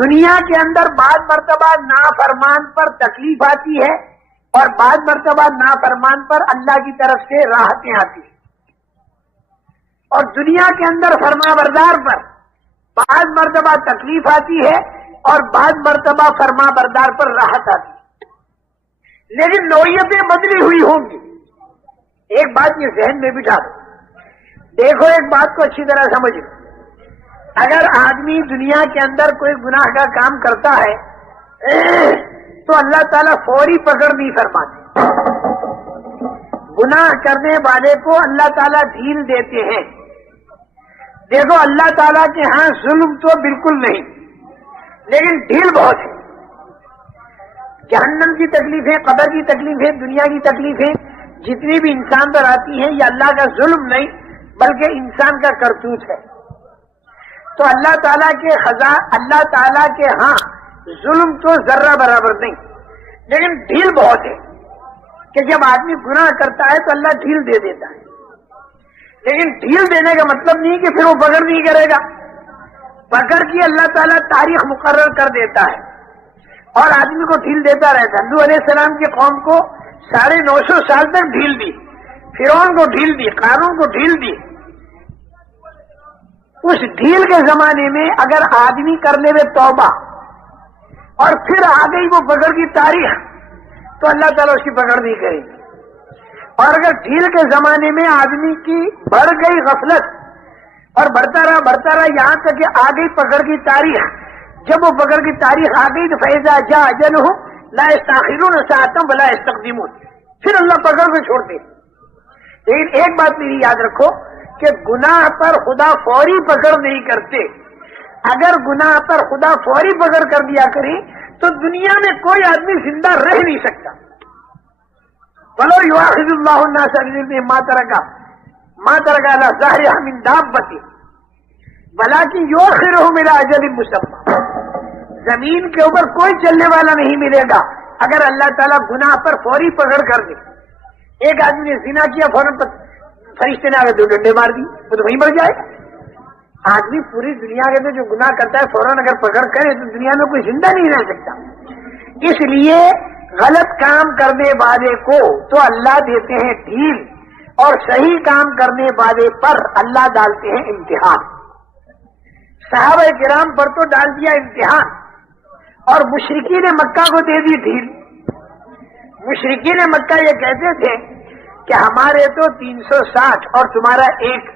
دنیا کے اندر بعض مرتبہ نافرمان پر تکلیف آتی ہے اور بعض مرتبہ نافرمان پر اللہ کی طرف سے راحتیں آتی ہیں، اور دنیا کے اندر فرما بردار پر بعض مرتبہ تکلیف آتی ہے اور بعض مرتبہ فرما بردار پر راحت آتی ہے، لیکن نوعیتیں بدلی ہوئی ہوں گی۔ ایک بات یہ ذہن میں بٹھا دو، دیکھو ایک بات کو اچھی طرح سمجھ لو، اگر آدمی دنیا کے اندر کوئی گناہ کا کام کرتا ہے تو اللہ تعالیٰ فوری پکڑ نہیں فرماتے، گناہ کرنے والے کو اللہ تعالیٰ ڈھیل دیتے ہیں۔ دیکھو اللہ تعالیٰ کے ہاں ظلم تو بالکل نہیں، لیکن ڈھیل بہت ہے۔ جہنم کی تکلیفیں، قبر کی تکلیفیں، دنیا کی تکلیفیں جتنی بھی انسان پر آتی ہیں، یہ اللہ کا ظلم نہیں بلکہ انسان کا کرتوت ہے۔ تو اللہ تعالیٰ کے ہاں ظلم تو ذرہ برابر نہیں، لیکن ڈھیل بہت ہے کہ جب آدمی گناہ کرتا ہے تو اللہ ڈھیل دے دیتا ہے، لیکن ڈھیل دینے کا مطلب نہیں کہ پھر وہ پکڑ نہیں کرے گا۔ پکڑ کی اللہ تعالیٰ تاریخ مقرر کر دیتا ہے اور آدمی کو ڈھیل دیتا رہتا ہے۔ نوح علیہ السلام کی قوم کو 950 سال تک ڈھیل دی، فرعون کو ڈھیل دی، قارون کو ڈھیل دی۔ اس ڈھیل کے زمانے میں اگر آدمی کر لے وے توبہ اور پھر آ گئی وہ پکڑ کی تاریخ تو اللہ تعالیٰ اس کی پکڑ نہیں کرے گی، اور اگر ڈھیل کے زمانے میں آدمی کی بڑھ گئی غفلت اور بڑھتا رہا یہاں تک کہ آ گئی پکڑ کی تاریخ، جب وہ پکڑ کی تاریخ آ گئی تو فیضا جا اجلہم لا یستاخرون ساعۃ ولا یستقدمون، پھر اللہ پکڑ کو چھوڑتے۔ لیکن ایک بات میری یاد رکھو کہ گناہ پر خدا فوری پکڑ نہیں کرتے۔ اگر گناہ پر خدا فوری پکڑ کر دیا کرے تو دنیا میں کوئی آدمی زندہ رہ نہیں سکتا۔ وَلَوْ يُؤَاخِذُ اللَّهُ النَّاسَ بِظُلْمِهِمْ مَا تَرَكَ عَلَىٰ ظَهْرِهَا مِن دَابَّةٍ وَلَٰكِن يُؤَخِّرُهُمْ إِلَىٰ أَجَلٍ مُّسَمًّى، زمین کے اوپر کوئی چلنے والا نہیں ملے گا اگر اللہ تعالیٰ گناہ پر فوری پکڑ کر دے۔ ایک آدمی نے زنا کیا، فوراً فرشتے نے آگے 2 ڈنڈے مار دی، وہ تو وہیں مر جائے۔ آدمی پوری دنیا کے اندر جو گناہ کرتا ہے فوراً اگر پکڑ کرے تو دنیا میں کوئی زندہ نہیں رہ سکتا۔ اس لیے غلط کام کرنے والے کو تو اللہ دیتے ہیں ڈھیل اور صحیح کام کرنے والے پر اللہ ڈالتے ہیں امتحان۔ صحابہ کرام پر تو ڈال دیا امتحان، اور مشرکین مکہ کو دے دی ڈھیل۔ مشرکین مکہ یہ کہتے تھے کہ ہمارے تو 360 اور تمہارا 1،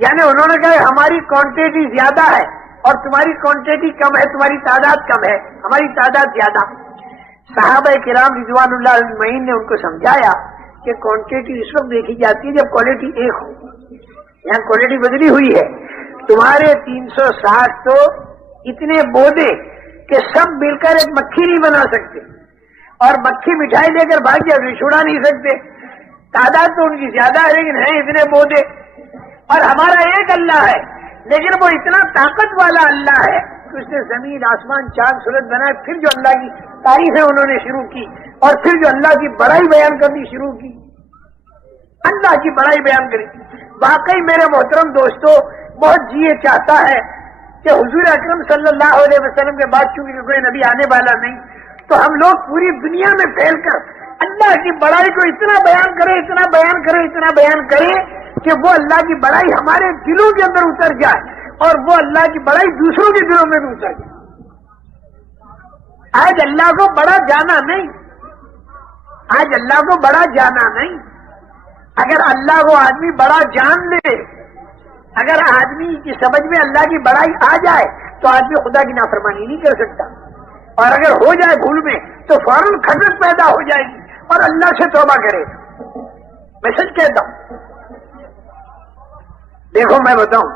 یعنی انہوں نے کہا ہماری کوانٹٹی زیادہ ہے اور تمہاری کوانٹٹی کم ہے، تمہاری تعداد کم ہے، ہماری تعداد زیادہ۔ صحابہ کرام رضوان اللہ اجمعین نے ان کو سمجھایا کہ کوانٹٹی اس وقت دیکھی جاتی ہے جب کوالٹی 1 ہو، یہاں کوالٹی بدلی ہوئی ہے۔ تمہارے 360 تو اتنے بودے کہ سب مل کر ایک مکھی نہیں بنا سکتے، اور مکھی مٹھائی لے کر بھاگ جائے چھوڑا نہیں سکتے۔ تعداد تو ان کی زیادہ ہے لیکن ہیں اتنے بودے، اور ہمارا ایک اللہ ہے لیکن وہ اتنا طاقت والا اللہ ہے کہ اس نے زمین آسمان چاند سورج بنائے۔ پھر جو اللہ کی تعریفیں انہوں نے شروع کی اور پھر جو اللہ کی بڑائی بیان کرنی شروع کی، اللہ کی بڑائی بیان کری۔ واقعی میرے محترم دوستو بہت جیے چاہتا ہے کہ حضور اکرم صلی اللہ علیہ وسلم کے بعد چونکہ کوئی نبی آنے والا نہیں تو ہم لوگ پوری دنیا میں پھیل کر اللہ کی بڑائی کو اتنا بیان کریں کہ وہ اللہ کی بڑائی ہمارے دلوں کے اندر اتر جائے اور وہ اللہ کی بڑائی دوسروں کے دلوں میں بھی اتر جائے۔ آج اللہ کو بڑا جانا نہیں، اگر اللہ کو آدمی بڑا جان لے، اگر آدمی کی سمجھ میں اللہ کی بڑائی آ جائے تو آدمی خدا کی نافرمانی نہیں کر سکتا، اور اگر ہو جائے بھول میں تو فوراً کھٹک پیدا ہو جائے گی اور اللہ سے توبہ کرے۔ میں سچ کہتا ہوں، دیکھو میں بتاؤں،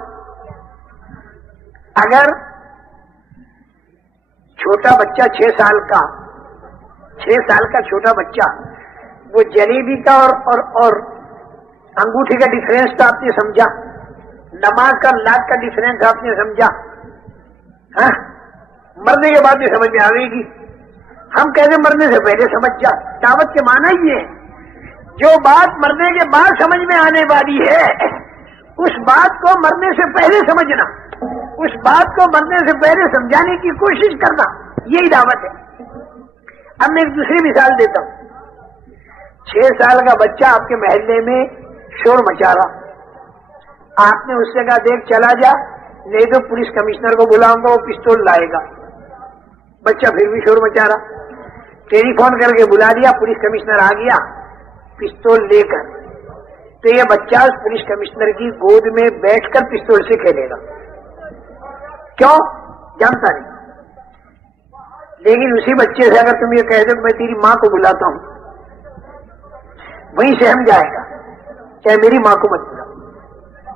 اگر چھوٹا بچہ 6 سال کا چھوٹا بچہ وہ جلیبی کا اور انگوٹھی کا ڈیفرنس تو آپ نے سمجھا، نماز کا لاکھ کا ڈیفرنس آپ نے سمجھا، ہاں مرنے کے بعد بھی سمجھ میں آ گئی گی۔ ہم کہتے مرنے سے پہلے سمجھ جا، دعوت کے معنی یہ ہے جو بات مرنے کے بعد سمجھ میں آنے والی ہے اس بات کو مرنے سے پہلے سمجھنا، اس بات کو مرنے سے پہلے سمجھانے کی کوشش کرنا، یہی دعوت ہے۔ اب میں ایک دوسری مثال دیتا ہوں۔ 6 سال کا بچہ آپ کے محلے میں شور مچا رہا، آپ نے اس سے کہا دیکھ چلا جا، نہیں تو پولیس کمشنر کو بلاؤں گا، وہ پستول لائے گا۔ بچہ پھر بھی شور مچا رہا، ٹیلی فون کر کے بلا دیا، پولیس کمشنر آ گیا پستول لے کر، تو یہ بچہ اس پولیس کمشنر کی گود میں بیٹھ کر پستول سے کھیلے گا۔ کیوں؟ جانتا نہیں۔ لیکن اسی بچے سے اگر تم یہ کہہ دو کہ میں تیری ماں کو بلاتا ہوں، وہیں سہم جائے گا، چاہے میری ماں کو مت بلا،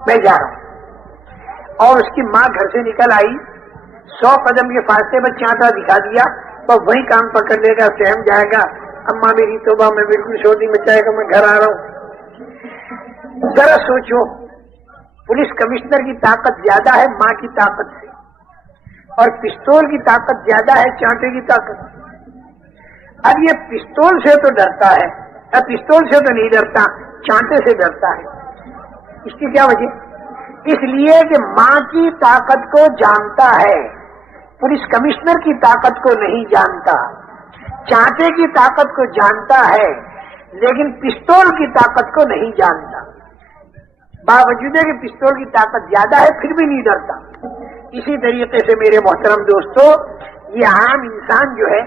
میں جا رہا ہوں۔ اور اس کی ماں گھر سے نکل آئی، 100 قدم کے فاصلے پر چانٹا دکھا دیا، تو وہی کام پکڑ لے گا، سہم جائے گا، اماں میری توبہ، میں بالکل شور نہیں مچائے گا، میں گھر آ رہا ہوں۔ ذرا سوچو، پولیس کمشنر کی طاقت زیادہ ہے ماں کی طاقت سے، اور پستول کی طاقت زیادہ ہے چانٹے کی طاقت۔ اب یہ پستول سے تو ڈرتا ہے، اب پستول سے تو نہیں ڈرتا، چانٹے سے ڈرتا ہے۔ اس کی کیا وجہ؟ اس لیے کہ ماں کی طاقت کو جانتا ہے، پولیس کمشنر کی طاقت کو نہیں جانتا، چانٹے کی طاقت کو جانتا ہے لیکن پستول کی طاقت کو نہیں جانتا۔ باوجود ہے کہ پستول کی طاقت زیادہ ہے پھر بھی نہیں ڈرتا۔ اسی طریقے سے میرے محترم دوستو، یہ عام انسان جو ہے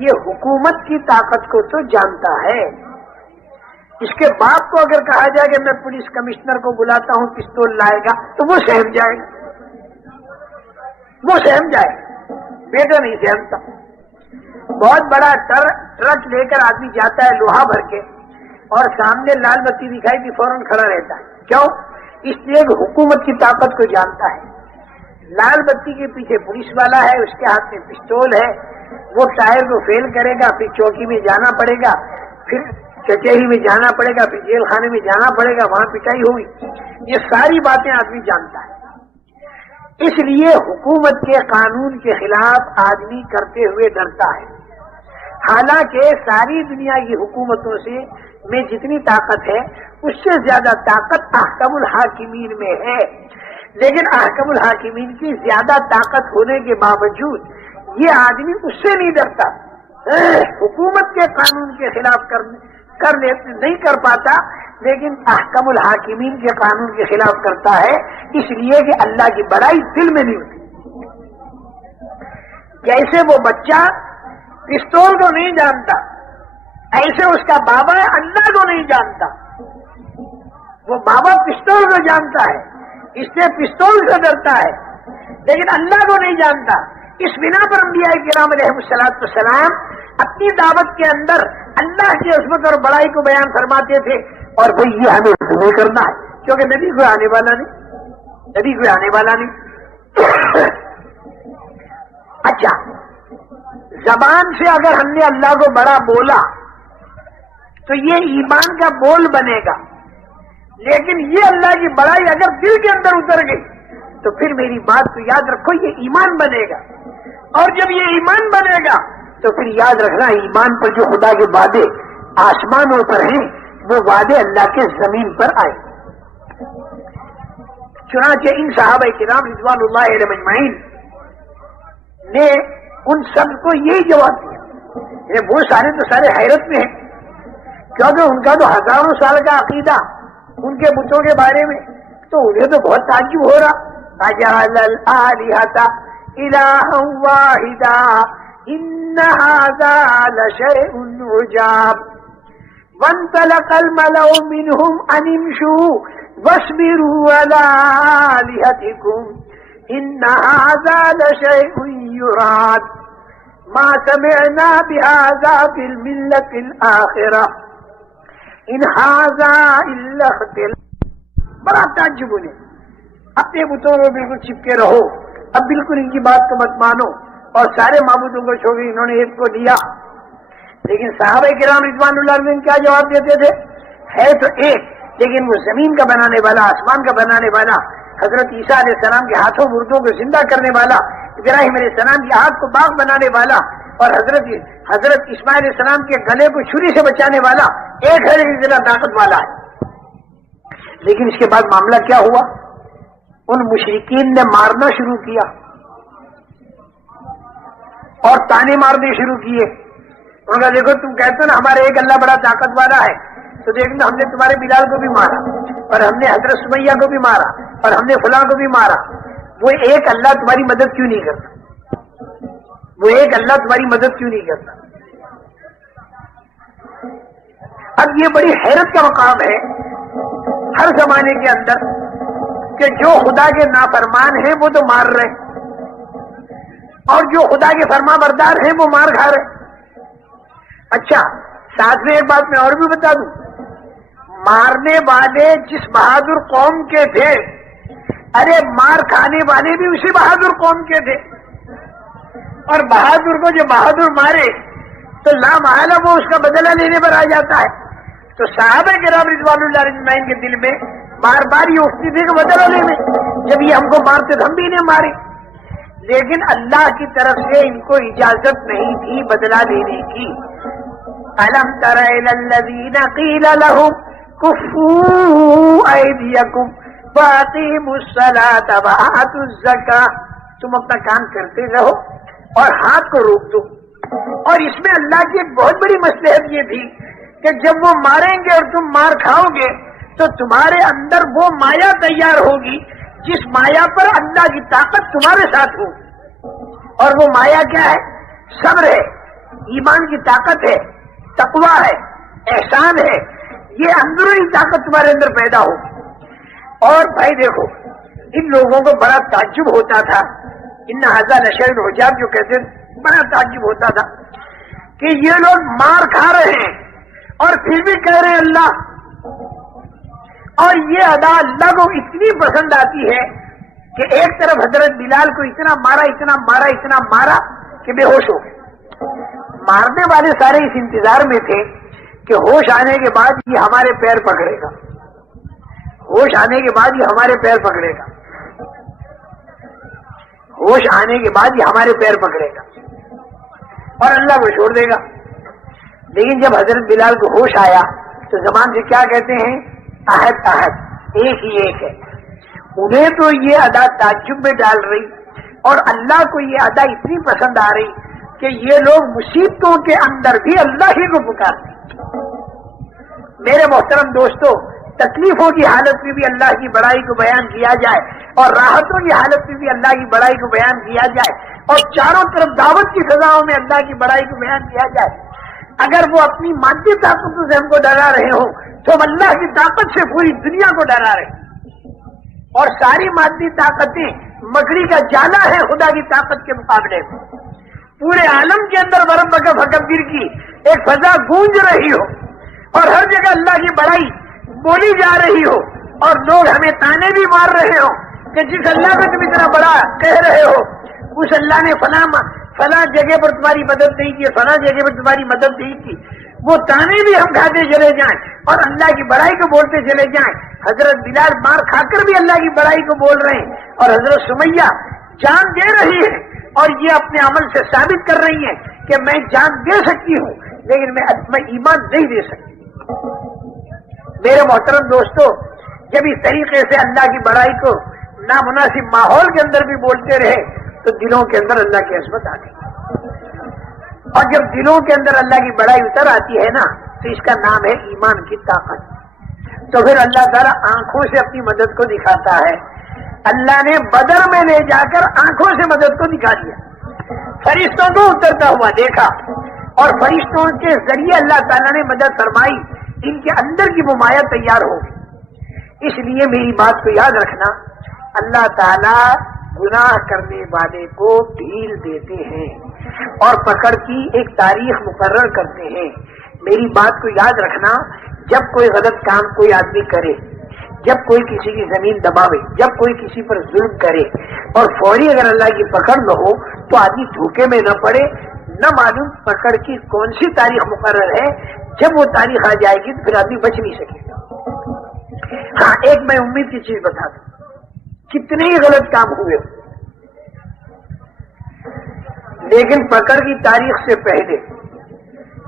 یہ حکومت کی طاقت کو تو جانتا ہے۔ اس کے باپ کو اگر کہا جائے کہ میں پولیس کمشنر کو بلاتا ہوں پستول لائے گا تو وہ سہم جائے گا، وہ سہم جائے گا، بیٹا نہیں سہمتا۔ بہت بڑا ٹرک لے کر آدمی جاتا ہے لوہا بھر کے، اور سامنے لال بتی دکھائی دی فوراً کھڑا رہتا ہے۔ کیوں؟ اس لیے کہ حکومت کی طاقت کو جانتا ہے۔ لال بتی کے پیچھے پولیس والا ہے، اس کے ہاتھ میں پستول ہے، وہ ٹائر کو فیل کرے گا، پھر چوکی میں جانا پڑے گا، پھر کچہری میں جانا پڑے گا، پھر جیل خانے میں جانا پڑے گا، وہاں پٹائی ہوگی۔ یہ ساری باتیں آدمی جانتا ہے۔ اس لیے حکومت کے قانون کے خلاف آدمی کرتے ہوئے ڈرتا ہے۔ حالانکہ ساری دنیا کی حکومتوں سے میں جتنی طاقت ہے اس سے زیادہ طاقت احکم الحاکمین میں ہے، لیکن احکم الحاکمین کی زیادہ طاقت ہونے کے باوجود یہ آدمی اس سے نہیں ڈرتا، حکومت کے قانون کے خلاف نہیں کر پاتا، لیکن احکم الحاکمین کے قانون کے خلاف کرتا ہے، اس لیے کہ اللہ کی بڑائی دل میں نہیں ہوتی۔ جیسے وہ بچہ پستول کو نہیں جانتا، ایسے اس کا بابا اللہ کو نہیں جانتا۔ وہ بابا پستول کو جانتا ہے، اس سے پستول سے ڈرتا ہے، لیکن اللہ کو نہیں جانتا۔ اس بنا پر انبیاء کرام علیہ السلام اپنی دعوت کے اندر اللہ کی عظمت اور بڑائی کو بیان فرماتے تھے، اور بھئی یہ ہمیں نہیں کرنا ہے، کیونکہ نبی کوئی آنے والا نہیں، نبی کوئی آنے والا نہیں۔ اچھا، زبان سے اگر ہم نے اللہ کو بڑا بولا تو یہ ایمان کا بول بنے گا، لیکن یہ اللہ کی بڑائی اگر دل کے اندر اتر گئی تو پھر میری بات کو یاد رکھو، یہ ایمان بنے گا، اور جب یہ ایمان بنے گا تو پھر یاد رکھنا ایمان پر جو خدا کے وعدے آسمانوں پر ہیں وہ وعدے اللہ کے زمین پر آئے۔ چنانچہ ان صحابہ کرام رضوان اللہ علیہم اجمعین نے ان سب کو یہی جواب دیا۔ وہ سارے تو سارے حیرت میں ہیں، کیونکہ ان کا تو ہزاروں سال کا عقیدہ ان کے بتوں کے بارے میں، تو انہیں تو بہت تعجب ہو رہا۔ اجعل الآلہۃ الہا واحدا ان ھذا لشیء عجاب وانطلق الملأ منهم ان امشوا واصبروا على آلہتکم ان ھذا لشیء یراد ما سمعنا بهذا في الملة الآخرة ان ھذا الا اختلاق۔ بڑا تعجب انہیں، اپنے بتوں کو بالکل چپکے رہو، اب بالکل ان کی بات کو مت مانو، اور سارے معبودوں کو چھوڑ انہوں نے ایک کو دیا۔ لیکن صحابہ کرام رضوان اللہ علیہم کیا جواب دیتے تھے؟ ہے تو ایک، لیکن وہ زمین کا بنانے والا، آسمان کا بنانے والا، حضرت عیسیٰ علیہ السلام کے ہاتھوں مردوں کو زندہ کرنے والا، ابراہیم علیہ السلام کے ہاتھ کو باغ بنانے والا، اور حضرت اسماعیل علیہ السلام کے گلے کو چھری سے بچانے والا ایک ہے، لیکن اتنا طاقت والا ہے۔ لیکن اس کے بعد معاملہ کیا ہوا؟ ان مشرکین نے مارنا شروع کیا اور تانے مارنے شروع کیے. انہوں نے دیکھو تم کہتے ہو نا ہمارا ایک اللہ بڑا طاقت والا ہے، تو دیکھنا ہم نے تمہارے بلال کو بھی مارا اور ہم نے حضرت سمیہ کو بھی مارا اور ہم نے فلاں کو بھی مارا. وہ ایک اللہ تمہاری مدد کیوں نہیں کرتا؟ وہ ایک اللہ تمہاری مدد کیوں نہیں کرتا؟ اب یہ بڑی حیرت کا مقام ہے ہر زمانے کے اندر کہ جو خدا کے نافرمان ہیں وہ تو مار رہے اور جو خدا کے فرما بردار ہیں وہ مار کھا رہے. اچھا ساتھ میں ایک بات میں اور بھی بتا دوں، مارنے والے جس بہادر قوم کے تھے، ارے مار کھانے والے بھی اسی بہادر قوم کے تھے، اور بہادر کو جو بہادر مارے تو لا محالہ وہ اس کا بدلہ لینے پر آ جاتا ہے. تو صحابہ کرام رضوان اللہ اجمعین کے دل میں بار بار یہ اٹھتی تھی کہ بدلہ لینے، جب یہ ہم کو مارتے تو ہم بھی انہیں مارے. لیکن اللہ کی طرف سے ان کو اجازت نہیں تھی بدلہ لینے کی. أَلَمْ تَرَ إِلَى الَّذِينَ قِيلَ لَهُمْ كُفُّوا أَيْدِيَكُمْ وَأَقِيمُوا الصَّلَاةَ وَآتُوا الزَّكَاةَ، تم اپنا کام کرتے رہو اور ہاتھ کو روک دو. اور اس میں اللہ کی ایک بہت بڑی مصلحت یہ تھی کہ جب وہ ماریں گے اور تم مار کھاؤ گے تو تمہارے اندر وہ مایا تیار ہوگی جس مایا پر اللہ کی طاقت تمہارے ساتھ ہو. اور وہ مایا کیا ہے؟ صبر ہے، ایمان کی طاقت ہے، تقویٰ ہے، احسان ہے. یہ اندرونی طاقت تمہارے اندر پیدا ہوگی. اور بھائی دیکھو ان لوگوں کو بڑا تعجب ہوتا تھا، ان ھذا لشیء عجاب جو کہتے ہیں، بڑا تعجب ہوتا تھا کہ یہ لوگ مار کھا رہے ہیں اور پھر بھی کہہ رہے ہیں اللہ. اور یہ ادا اللہ کو اتنی پسند آتی ہے کہ ایک طرف حضرت بلال کو اتنا مارا کہ بے ہوش ہو گئے. مارنے والے سارے اس انتظار میں تھے کہ ہوش آنے کے بعد یہ ہمارے پیر پکڑے گا، ہوش آنے کے بعد یہ ہمارے پیر پکڑے گا، ہوش آنے کے بعد یہ ہمارے پیر پکڑے گا اور اللہ کو چھوڑ دے گا. لیکن جب حضرت بلال کو ہوش آیا تو زبان سے کیا کہتے ہیں؟ احد احد، ایک ہی ایک ہے. انہیں تو یہ ادا تعجب میں ڈال رہی اور اللہ کو یہ ادا اتنی پسند آ رہی کہ یہ لوگ مصیبتوں کے اندر بھی اللہ ہی کو پکارتے. میرے محترم دوستو، تکلیفوں کی حالت میں بھی اللہ کی بڑائی کو بیان کیا جائے اور راحتوں کی حالت میں بھی اللہ کی بڑائی کو بیان کیا جائے اور چاروں طرف دعوت کی فضاؤں میں اللہ کی بڑائی کو بیان کیا جائے. اگر وہ اپنی مادی طاقتوں سے ہم کو ڈرا رہے ہوں تو ہم اللہ کی طاقت سے پوری دنیا کو ڈرا رہے ہیں. اور ساری مادی طاقتیں مکڑی کا جالا ہے خدا کی طاقت کے مقابلے میں. پورے عالم کے اندر ورب کا فکبر کی ایک فضا گونج رہی ہو اور ہر جگہ اللہ کی بڑائی بولی جا رہی ہو اور لوگ ہمیں تانے بھی مار رہے ہو کہ جس اللہ پہ تم اتنا بڑا کہہ رہے ہو اس اللہ نے فلاں جگہ پر تمہاری مدد نہیں کی، فلاں جگہ پر تمہاری مدد نہیں کی. وہ تانے بھی ہم کھاتے چلے جائیں اور اللہ کی بڑائی کو بولتے چلے جائیں. حضرت بلال مار کھا کر بھی اللہ کی بڑائی کو بول رہے ہیں اور حضرت سمیہ جان دے رہی ہے اور یہ اپنے عمل سے ثابت کر رہی ہیں کہ میں جان دے سکتی ہوں لیکن میں ایمان نہیں دے سکتی. میرے محترم دوستو، جب اس طریقے سے اللہ کی بڑائی کو نامناسب ماحول کے اندر بھی بولتے رہے تو دلوں کے اندر اللہ کی عظمت آ گئی. اور جب دلوں کے اندر اللہ کی بڑائی اتر آتی ہے نا تو اس کا نام ہے ایمان کی طاقت. تو پھر اللہ تعالیٰ آنکھوں سے اپنی مدد کو دکھاتا ہے. اللہ نے بدر میں لے جا کر آنکھوں سے مدد کو دکھا دیا، فرشتوں کو اترتا ہوا دیکھا اور فرشتوں کے ذریعے اللہ تعالیٰ نے مدد فرمائی. ان کے اندر کی ممایا تیار ہو گئی. اس لیے میری بات کو یاد رکھنا، اللہ تعالیٰ گناہ کرنے والے کو ڈھیل دیتے ہیں اور پکڑ کی ایک تاریخ مقرر کرتے ہیں. میری بات کو یاد رکھنا، جب کوئی غلط کام کوئی آدمی کرے، جب کوئی کسی کی زمین دباوے، جب کوئی کسی پر ظلم کرے اور فوری اگر اللہ کی پکڑ نہ ہو تو آدمی دھوکے میں نہ پڑے. نہ معلوم پکڑ کی کون سی تاریخ مقرر ہے، جب وہ تاریخ آ جائے گی تو پھر آدمی بچ نہیں سکے گا. ہاں ایک میں امید کی چیز بتا دوں، کتنے ہی غلط کام ہوئے لیکن پکڑ کی تاریخ سے پہلے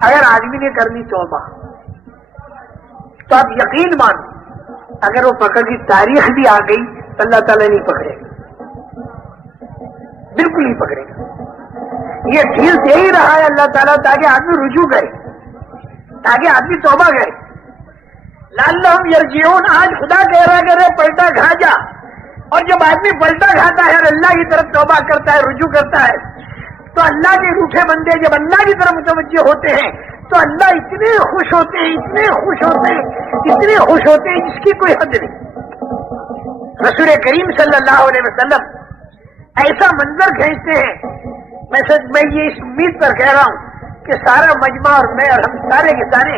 اگر آدمی نے کرنی توبہ تو آپ یقین مانو اگر وہ پکڑ کی تاریخ بھی آ گئی تو اللہ تعالیٰ نہیں پکڑے گا، بالکل نہیں پکڑے گا۔ یہ ڈھیل دے ہی رہا ہے اللہ تعالیٰ تاکہ آدمی رجوع کرے، تاکہ آدمی توبہ کرے۔ لعلہم یرجعون، آج خدا کہہ رہا کہ رے پلٹا کھا جا، اور جب آدمی پلٹا کھاتا ہے اور اللہ کی طرف توبہ کرتا ہے، رجوع کرتا ہے، تو اللہ کے روٹھے بندے جب اللہ کی طرف متوجہ ہوتے ہیں تو اللہ اتنے خوش ہوتے ہیں، اتنے خوش ہوتے ہیں، اتنے خوش ہوتے ہیں جس کی کوئی حد نہیں۔ رسول کریم صلی اللہ علیہ وسلم ایسا منظر کھینچتے ہیں، میں یہ اس امید پر کہہ رہا ہوں کہ سارا مجمع اور میں اور ہم سارے کے سارے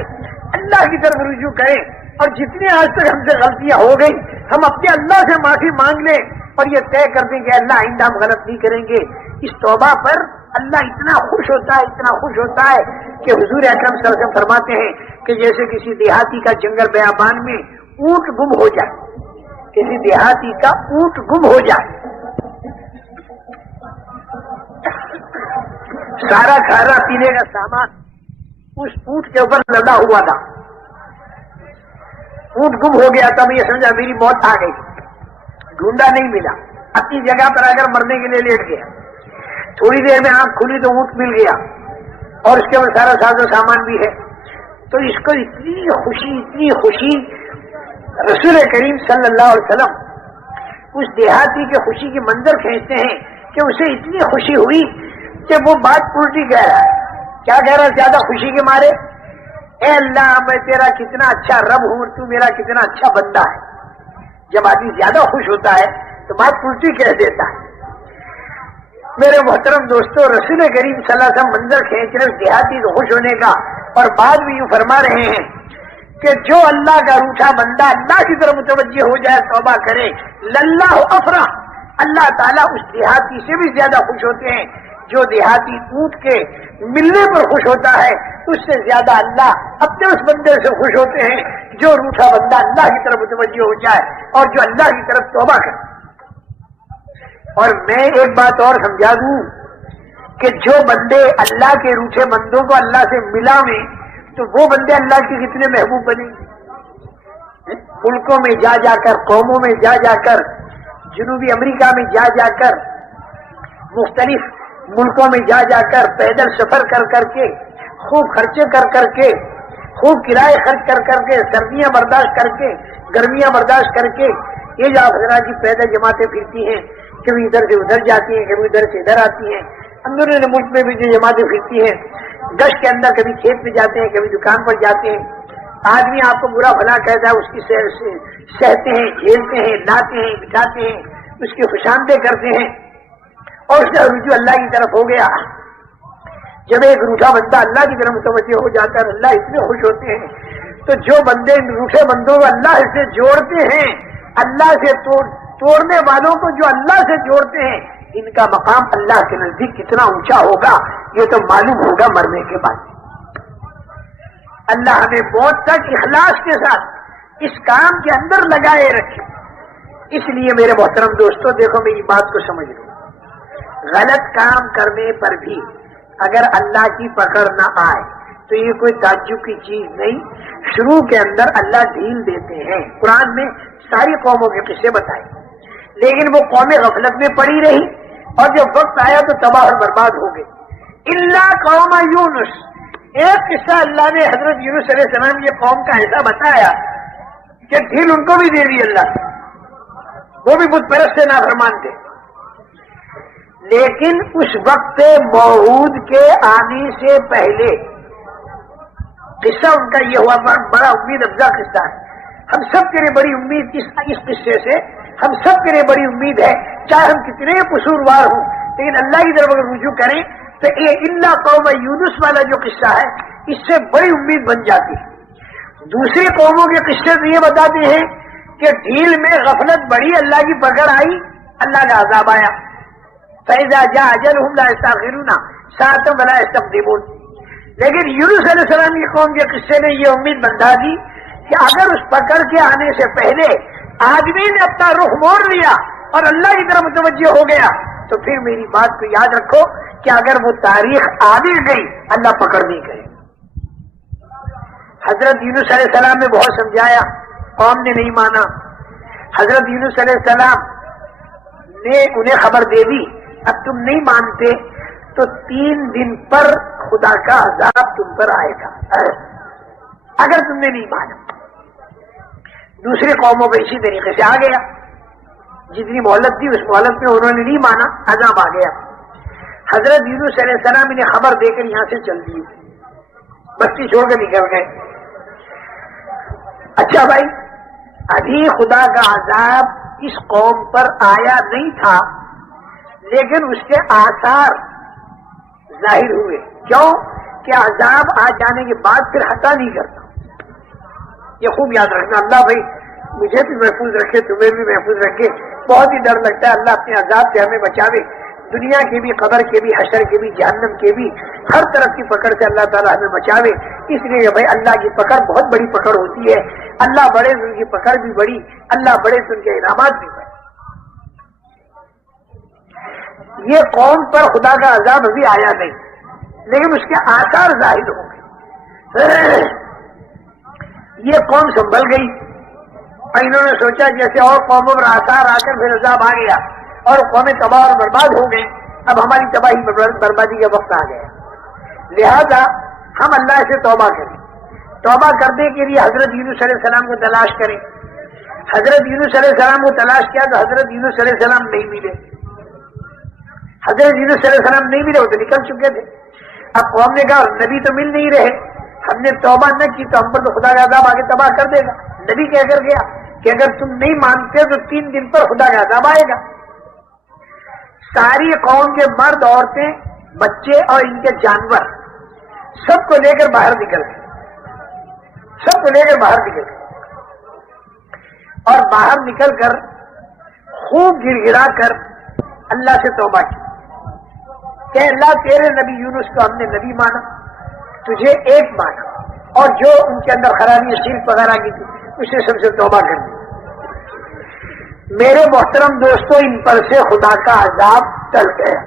اللہ کی طرف رجوع کریں، اور جتنی آج تک ہم سے غلطیاں ہو گئی ہم اپنے اللہ سے معافی مانگ لیں اور یہ طے کر دیں کہ اللہ آئندہ ہم غلط نہیں کریں گے۔ اس توبہ پر اللہ اتنا خوش ہوتا ہے، اتنا خوش ہوتا ہے کہ حضور اکرم صلی اللہ علیہ وسلم فرماتے ہیں کہ جیسے کسی دیہاتی کا جنگل بیابان میں اونٹ گم ہو جائے، کسی دیہاتی کا اونٹ گم ہو جائے، سارا کھانا پینے کا سامان اس اونٹ کے اوپر لدا ہوا تھا، اونٹ گم ہو گیا، تب یہ سمجھا میری موت آ گئی، ڈھونڈا نہیں ملا، اپنی جگہ پر آ کر مرنے کے لیے لیٹ گیا، تھوڑی دیر میں آنکھ کھلی تو اونٹ مل گیا اور اس کے اوپر سارا ساز و سامان بھی ہے۔ تو اس کو اتنی خوشی رسول کریم صلی اللہ علیہ وسلم اس دیہاتی کے خوشی کی منظر کھینچتے ہیں کہ اسے اتنی خوشی ہوئی کہ وہ بات الٹی کہہ رہا ہے۔ کیا کہہ رہا ہے زیادہ خوشی کے مارے؟ اے اللہ میں تیرا کتنا اچھا رب ہوں، تو میرا کتنا اچھا بندہ ہے۔ جب آدمی زیادہ خوش ہوتا ہے تو بات الٹی کہہ دیتا ہے۔ میرے محترم دوستو، رسول کریم صلی اللہ علیہ وسلم منظر کھینچ رہے دیہاتی کو خوش ہونے کا، اور بعد بھی یوں فرما رہے ہیں کہ جو اللہ کا روٹھا بندہ اللہ کی طرف متوجہ ہو جائے، توبہ کرے، للہ افرح، اللہ تعالیٰ اس دیہاتی سے بھی زیادہ خوش ہوتے ہیں۔ جو دیہاتی اونٹ کے ملنے پر خوش ہوتا ہے اس سے زیادہ اللہ اپنے اس بندے سے خوش ہوتے ہیں جو روٹھا بندہ اللہ کی طرف متوجہ ہو جائے اور جو اللہ کی طرف توبہ کرے۔ اور میں ایک بات اور سمجھا دوں کہ جو بندے اللہ کے روٹھے بندوں کو اللہ سے ملاویں تو وہ بندے اللہ کے کتنے محبوب بنے، ملکوں میں جا جا کر، قوموں میں جا جا کر، جنوبی امریکہ میں جا جا کر، مختلف ملکوں میں جا جا کر، پیدل سفر کر کر کے، خوب خرچے کر کر کے، خوب کرائے خرچ کر کر کے، سردیاں برداشت کر کے، گرمیاں برداشت کر کے، یہ جو حضرات کی پیدل جماعتیں پھرتی ہیں، کبھی ادھر سے ادھر جاتی ہیں، کبھی ادھر سے ادھر آتی ہیں، اندرون ملک میں بھی جو جماعتیں پھرتی ہیں، گشت کے اندر کبھی کھیت میں جاتے ہیں، کبھی دکان پر جاتے ہیں، آدمی آپ کو برا بھلا کہتا ہے، اس کی سہتے ہیں، جھیلتے ہیں، لاتے ہیں، بٹھاتے ہیں، اس کی خوشامدیں کرتے ہیں، اور اس کا رجوع اللہ کی طرف ہو گیا۔ جب ایک روٹھا بندہ اللہ کی طرف متوجہ ہو جاتا ہے، اللہ اتنے خوش ہوتے ہیں۔ تو جو بندے ان روٹھے بندوں کو اللہ سے جوڑتے ہیں، اللہ سے توڑنے والوں کو جو اللہ سے جوڑتے ہیں، ان کا مقام اللہ کے نزدیک کتنا اونچا ہوگا یہ تو معلوم ہوگا مرنے کے بعد۔ اللہ ہمیں موت تک اخلاص کے ساتھ اس کام کے اندر لگائے رکھے۔ اس لیے میرے محترم دوستو، دیکھو میری بات کو سمجھ لو، غلط کام کرنے پر بھی اگر اللہ کی پکڑ نہ آئے تو یہ کوئی تعجب کی چیز نہیں۔ شروع کے اندر اللہ ڈھیل دیتے ہیں، قرآن میں ساری قوموں کے قصے بتائے، لیکن وہ قومیں غفلت میں پڑی رہی اور جب وقت آیا تو تباہ اور برباد ہو گئے۔ الا قوم یونس، ایک قصہ اللہ نے حضرت یونس علیہ السلام یہ قوم کا ایسا بتایا کہ ڈھیل ان کو بھی دے دی اللہ، وہ بھی بت پرست سے نافرمان تھے، لیکن اس وقت موعود کے آنے سے پہلے قصہ ان کا یہ ہوا، بڑا امید افزا قصہ ہے۔ ہم سب کے لیے بڑی امید اس قصے سے، ہم سب کے لیے بڑی امید ہے، چاہے ہم کتنے قصوروار ہوں لیکن اللہ کی طرف اگر رجوع کریں تو یہ الا قوم یونس والا جو قصہ ہے اس سے بڑی امید بن جاتی ہے۔ دوسری قوموں کے قصے تو یہ بتاتے ہیں کہ ڈھیل میں غفلت بڑھی، اللہ کی پکڑ آئی، اللہ کا عذاب آیا۔ فَإِذَا جَاءَ أَجَلُهُمْ لَا يَسْتَأْخِرُونَ سَاعَةً وَلَا يَسْتَقْدِمُونَ۔ لیکن یونس علیہ السلام کی قوم کے قصے نے یہ امید بندھا دی کہ اگر اس پکڑ کے آنے سے پہلے آدمی نے اپنا رخ موڑ لیا اور اللہ کی طرف متوجہ ہو گیا تو پھر میری بات کو یاد رکھو کہ اگر وہ تاریخ آ بھی گئی اللہ پکڑ نہیں کرے۔ حضرت یونس علیہ السلام نے بہت سمجھایا، قوم نے نہیں مانا۔ حضرت یونس علیہ السلام نے انہیں خبر دے دی اب تم نہیں مانتے تو 3 دن پر خدا کا عذاب تم پر آئے گا اگر تم نے نہیں مانا. دوسری قوموں پہ اسی طریقے سے آ گیا. جتنی مہلت تھی اس مہلت میں انہوں نے نہیں مانا, عذاب آ گیا. حضرت یونس علیہ السلام انہیں خبر دے کر یہاں سے چل دیے, بستی چھوڑ کر نکل گئے. اچھا بھائی, ابھی خدا کا عذاب اس قوم پر آیا نہیں تھا لیکن اس کے آثار ظاہر ہوئے. کیوں کہ عذاب آ جانے کے بعد پھر ہٹا نہیں کرتا. یہ خوب یاد رکھنا. اللہ بھائی مجھے بھی محفوظ رکھے, تمہیں بھی محفوظ رکھے. بہت ہی ڈر لگتا ہے. اللہ اپنے عذاب سے ہمیں بچاوے, دنیا کے بھی, قبر کے بھی, حشر کے بھی, جہنم کے بھی, ہر طرف کی پکڑ سے اللہ تعالیٰ ہمیں بچاوے. اس لیے بھائی اللہ کی پکڑ بہت بڑی پکڑ ہوتی ہے. اللہ بڑے تو ان کی پکڑ بھی بڑی, اللہ بڑے تو ان کے انعامات بھی بڑے. یہ قوم پر خدا کا عذاب ابھی آیا نہیں لیکن اس کے آثار ظاہر ہو گئے. یہ قوم سنبھل گئی اور انہوں نے سوچا جیسے اور قوموں پر آثار آ کر پھر عذاب آ گیا اور قومیں تباہ اور برباد ہو گئی, اب ہماری تباہی بربادی کا وقت آ گیا. لہذا ہم اللہ سے توبہ کریں. توبہ کرنے کے لیے حضرت یونس علیہ السلام کو تلاش کریں. حضرت یونس علیہ السلام کو تلاش کیا تو حضرت یونس علیہ السلام نہیں ملے. حضرت یونس علیہ السلام نہیں ملے, وہ تو نکل چکے تھے. اب قوم نے کہا نبی تو مل نہیں رہے, ہم نے توبہ نہ کی تو ہم پر تو خدا کا عذاب آگے تباہ کر دے گا. نبی کہہ کر گیا کہ اگر تم نہیں مانتے تو 3 دن پر خدا کا عذاب آئے گا. ساری قوم کے مرد, عورتیں, بچے اور ان کے جانور سب کو لے کر باہر نکل گئے. سب کو لے کر باہر نکل گئے اور باہر نکل کر خوب گر گرا کر اللہ سے توبہ کی کہ اللہ تیرے نبی یونس کو ہم نے نبی مانا, تجھے ایک مانا, اور جو ان کے اندر خرابی شرک وغیرہ کی تھی اسے سب سے توبہ کر دی. میرے محترم دوستو, ان پر سے خدا کا عذاب ٹل گیا.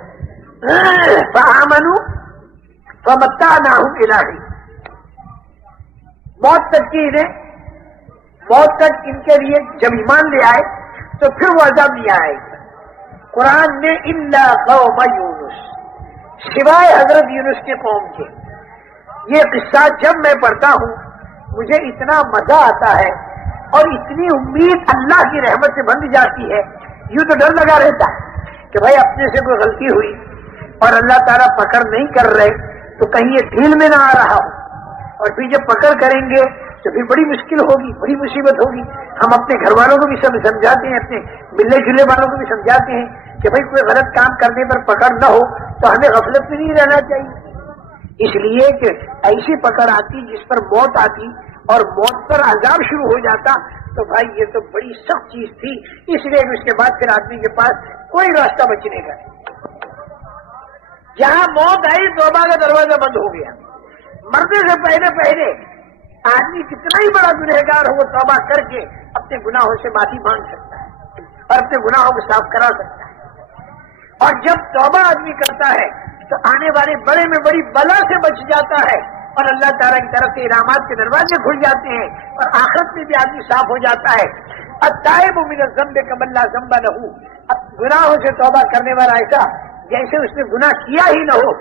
فآمنوا فمتعناہم الی حین. موت تک کی انہیں, موت تک ان کے لیے جب ایمان لے آئے تو پھر وہ عذاب نہیں آئے گا. قرآن نے الا قوم یونس, سوائے حضرت یونس کے قوم کے. یہ قصہ جب میں پڑھتا ہوں مجھے اتنا مزہ آتا ہے اور اتنی امید اللہ کی رحمت سے بندھ جاتی ہے. یوں تو ڈر لگا رہتا ہے کہ بھائی اپنے سے کوئی غلطی ہوئی اور اللہ تعالیٰ پکڑ نہیں کر رہے تو کہیں یہ ڈھیل میں نہ آ رہا ہو, اور پھر جب پکڑ کریں گے تو پھر بڑی مشکل ہوگی, بڑی مصیبت ہوگی. ہم اپنے گھر والوں کو بھی سمجھاتے ہیں, اپنے ملنے جلنے والوں کو بھی سمجھاتے ہیں کہ بھائی کوئی غلط کام کرنے پر پکڑ نہ ہو تو ہمیں غفلت میں نہیں رہنا چاہیے. اس لیے کہ ایسی پکڑ آتی جس پر موت آتی اور موت پر عذاب شروع ہو جاتا تو بھائی یہ تو بڑی سخت چیز تھی. اس لیے کہ اس کے بعد پھر آدمی کے پاس کوئی راستہ بچنے کا نہیں. جہاں موت آئی توبہ کا دروازہ بند ہو گیا. مرنے سے پہلے آدمی کتنا ہی بڑا گنہگار ہو وہ توبہ کر کے اپنے گناہوں سے معافی مانگ سکتا ہے اور اپنے گناہوں کو صاف کرا سکتا ہے. اور جب توبہ آدمی کرتا ہے تو آنے والے بڑے میں بڑی بلا سے بچ جاتا ہے اور اللہ تعالیٰ کی طرف سے انعامات کے دروازے کھل جاتے ہیں اور آخرت میں بھی آدمی صاف ہو جاتا ہے. التائب من الذنب کمن لا ذنب له. اب گناہوں سے توبہ کرنے والا ایسا جیسے اس نے گناہ کیا ہی نہ ہو.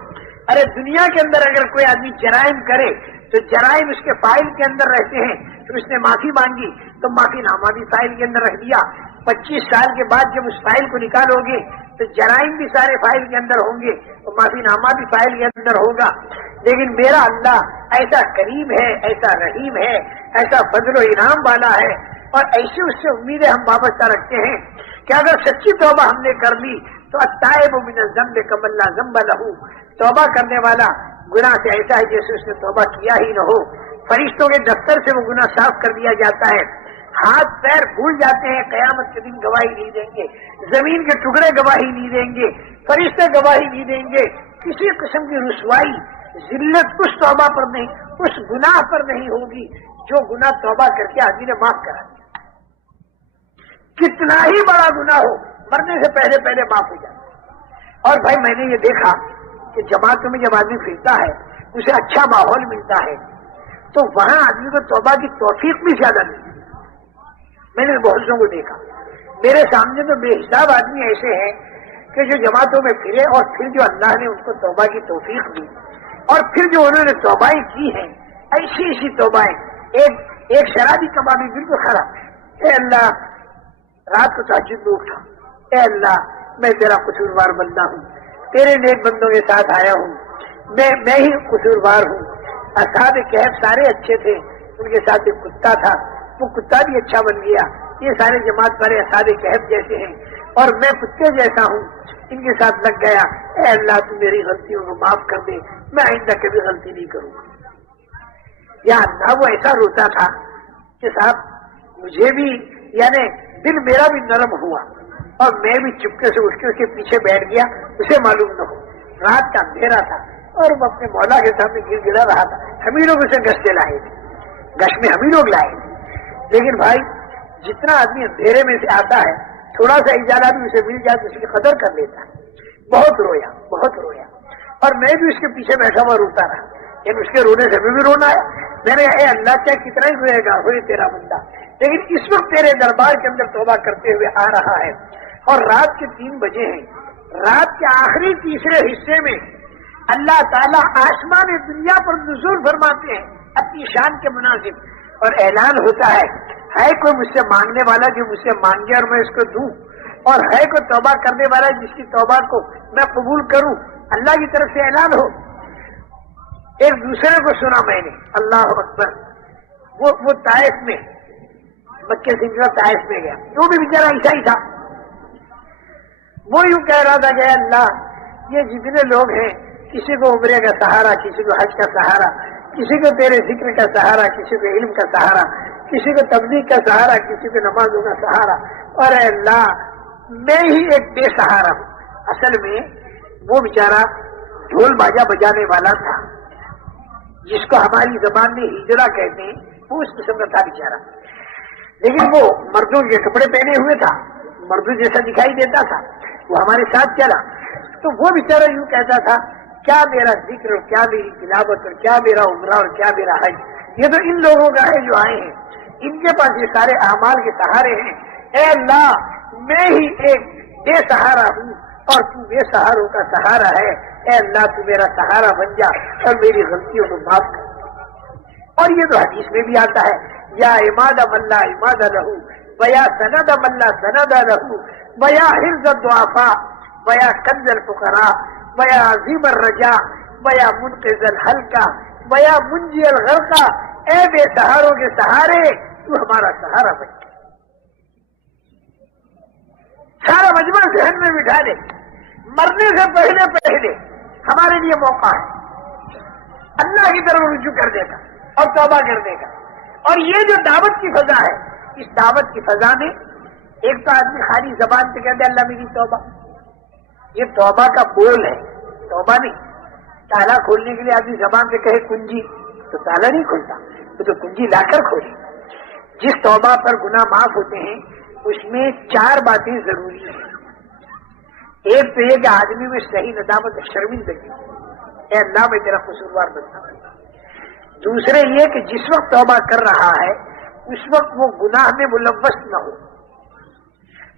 ارے دنیا کے اندر اگر کوئی آدمی جرائم کرے تو جرائم اس کے فائل کے اندر رہتے ہیں, تو اس نے معافی مانگی تو معافی نامہ بھی فائل کے اندر رکھ دیا. 25 سال کے بعد جب اس فائل کو نکالو گے تو جرائم بھی سارے فائل کے اندر ہوں گے, تو معافی نامہ بھی فائل کے اندر ہوگا. لیکن میرا اللہ ایسا کریم ہے, ایسا رحیم ہے, ایسا فضل و انعام والا ہے, اور ایسی اس سے امیدیں ہم وابستہ رکھتے ہیں کہ اگر سچی توبہ ہم نے کر لی تو التائب من الذنب کمن لا ذنب له. توبہ کرنے والا گناہ سے ایسا ہے جیسے اس نے توبہ کیا ہی نہ ہو. فرشتوں کے دفتر سے وہ گناہ صاف کر دیا جاتا ہے. ہاتھ پیر بھول جاتے ہیں, قیامت کے دن گواہی نہیں دیں گے, زمین کے ٹکڑے گواہی نہیں دیں گے, فرشتے گواہی نہیں دیں گے. کسی قسم کی رسوائی ذلت اس توبہ پر نہیں, اس گناہ پر نہیں ہوگی جو گناہ توبہ کر کے آدمی نے معاف کرا دیا. کتنا ہی بڑا گناہ ہو مرنے سے پہلے معاف ہو جاتا ہے. اور بھائی میں نے یہ دیکھا کہ جماعتوں میں جب آدمی پھرتا ہے اسے اچھا ماحول ملتا ہے تو وہاں آدمی کو توبہ کی توفیق بھی زیادہ ملتی ہے. میں نے بہت لوگوں کو دیکھا میرے سامنے تو بے حساب آدمی ایسے ہیں کہ جو جماعتوں میں پھرے اور پھر جو اللہ نے ان کو توبہ کی توفیق دی اور پھر جو انہوں نے توبائیں کی ہیں ایسی ایسی توبائیں. ایک شرابی کبابی بالکل خراب ہے. اے اللہ رات کو تہجد میں اٹھا, اے اللہ میں تیرا قصوروار بندہ ہوں, تیرے نیک بندوں کے ساتھ آیا ہوں, میں ہی قصوروار ہوں. اصحاب کہف سارے اچھے تھے, ان کے ساتھ ایک کتا تھا, وہ کتا بھی اچھا بن گیا. یہ سارے جماعت والے اصحاب کہف جیسے ہیں اور میں کتے جیسا ہوں, ان کے ساتھ لگ گیا. اے اللہ تو میری غلطیوں کو معاف کر دے, میں آئندہ کبھی غلطی نہیں کروں گا. یا اللہ وہ ایسا روتا تھا کہ صاحب مجھے بھی یعنی دل میرا بھی نرم ہوا اور میں بھی چپکے سے اٹھ کے اس کے پیچھے بیٹھ گیا, اسے معلوم نہ ہو. رات کا اندھیرا تھا اور وہ اپنے مولا کے سامنے گر گرا رہا تھا. ہم ہی لوگ اسے گشتے لائے تھے, گش میں ہم ہی لوگ لائے تھے. لیکن بھائی جتنا آدمی اندھیرے میں سے آتا ہے تھوڑا سا اجازہ بھی اسے مل جائے تو اس کی قدر کر لیتا ہے. بہت رویا, بہت رویا, اور میں بھی اس کے پیچھے بیٹھا ہوا روتا رہا. لیکن اس کے رونے سے بھی رونا آیا. میں نے اے اللہ کیا کتنا ہی روئے گا, ہوئے تیرا بندہ, لیکن اس وقت تیرے دربار کے اندر توبہ کرتے ہوئے آ رہا ہے اور رات کے 3 بجے ہیں. رات کے آخری تیسرے حصے میں اللہ تعالیٰ آسمان دنیا پر نزول فرماتے ہیں اپنی شان کے مناسب, اور اعلان ہوتا ہے کوئی مجھ سے مانگنے والا جو مجھ سے مانگے اور میں اس کو دوں, اور ہے کوئی توبہ کرنے والا جس کی توبہ کو میں قبول کروں. اللہ کی طرف سے اعلان ہو. ایک دوسرے کو سنا میں نے, اللہ اکبر, وہ طائف میں, مکے سے نکلا طائف میں گیا, وہ بھی بیچارہ ایسا ہی تھا. وہ یوں کہہ رہا تھا کہ اللہ یہ جتنے لوگ ہیں, کسی کو عمرے کا سہارا, کسی کو حج کا سہارا, کسی کو تیرے ذکر کا سہارا, کسی کو علم کا سہارا, کسی کو تبلیغ کا سہارا, کسی کو نمازوں کا سہارا, اور اے اللہ میں ہی ایک بے سہارا ہوں. اصل میں وہ بیچارہ ڈھول باجا بجانے والا تھا, جس کو ہماری زبان میں ہجڑا کہتے ہیں, وہ اس قسم کا تھا بیچارہ. لیکن وہ مردوں کے کپڑے پہنے ہوئے تھا, مردوں جیسا دکھائی دیتا تھا. وہ ہمارے ساتھ چلا تو وہ بیچارہ یوں کہتا تھا کیا میرا ذکر اور کیا میری تلاوت اور کیا میرا عمرہ اور کیا میرا حج, یہ تو ان لوگوں کا ہے جو آئے ہیں, ان کے پاس یہ سارے اعمال کے سہارے ہیں. اے اللہ میں ہی ایک بے سہارا ہوں اور تو بے سہاروں کا سہارا ہے. اے اللہ تو میرا سہارا بن جا اور میری غلطیوں کو معاف کر. اور یہ تو حدیث میں بھی آتا ہے, یا عماد ملا عماد لہو ویا سند ملا سند لہو ویا حفظ الضعفاء ویا کنز الفقراء ویا عظیم الرجاء ویا منقذ الحلقہ ویا منجی الغرقہ. اے بے سہاروں کے سہارے تو ہمارا سہارا بن جا. سارا مجمع ذہن میں بٹھا دے, مرنے سے پہلے ہمارے لیے موقع ہے اللہ کی طرف رجوع کر دے گا اور توبہ کر دے گا. اور یہ جو دعوت کی فضا ہے, اس دعوت کی فضا میں ایک تو آدمی خالی زبان سے کہتے اللہ میری توبہ, یہ توبہ کا بول ہے, توبہ نہیں. تالا کھولنے کے لیے آدمی زبان سے کہے کنجی تو تالا نہیں کھلتا, وہ تو کنجی لا کر کھولے. جس توبہ پر گناہ معاف ہوتے ہیں اس میں 4 باتیں ضروری ہیں. ایک تو یہ کہ آدمی میں صحیح ندامت شرمندگی, اے اللہ میں تیرا قصوروار بنتا ہوں. دوسرے یہ کہ جس وقت توبہ کر رہا ہے اس وقت وہ گناہ میں ملوث نہ ہو.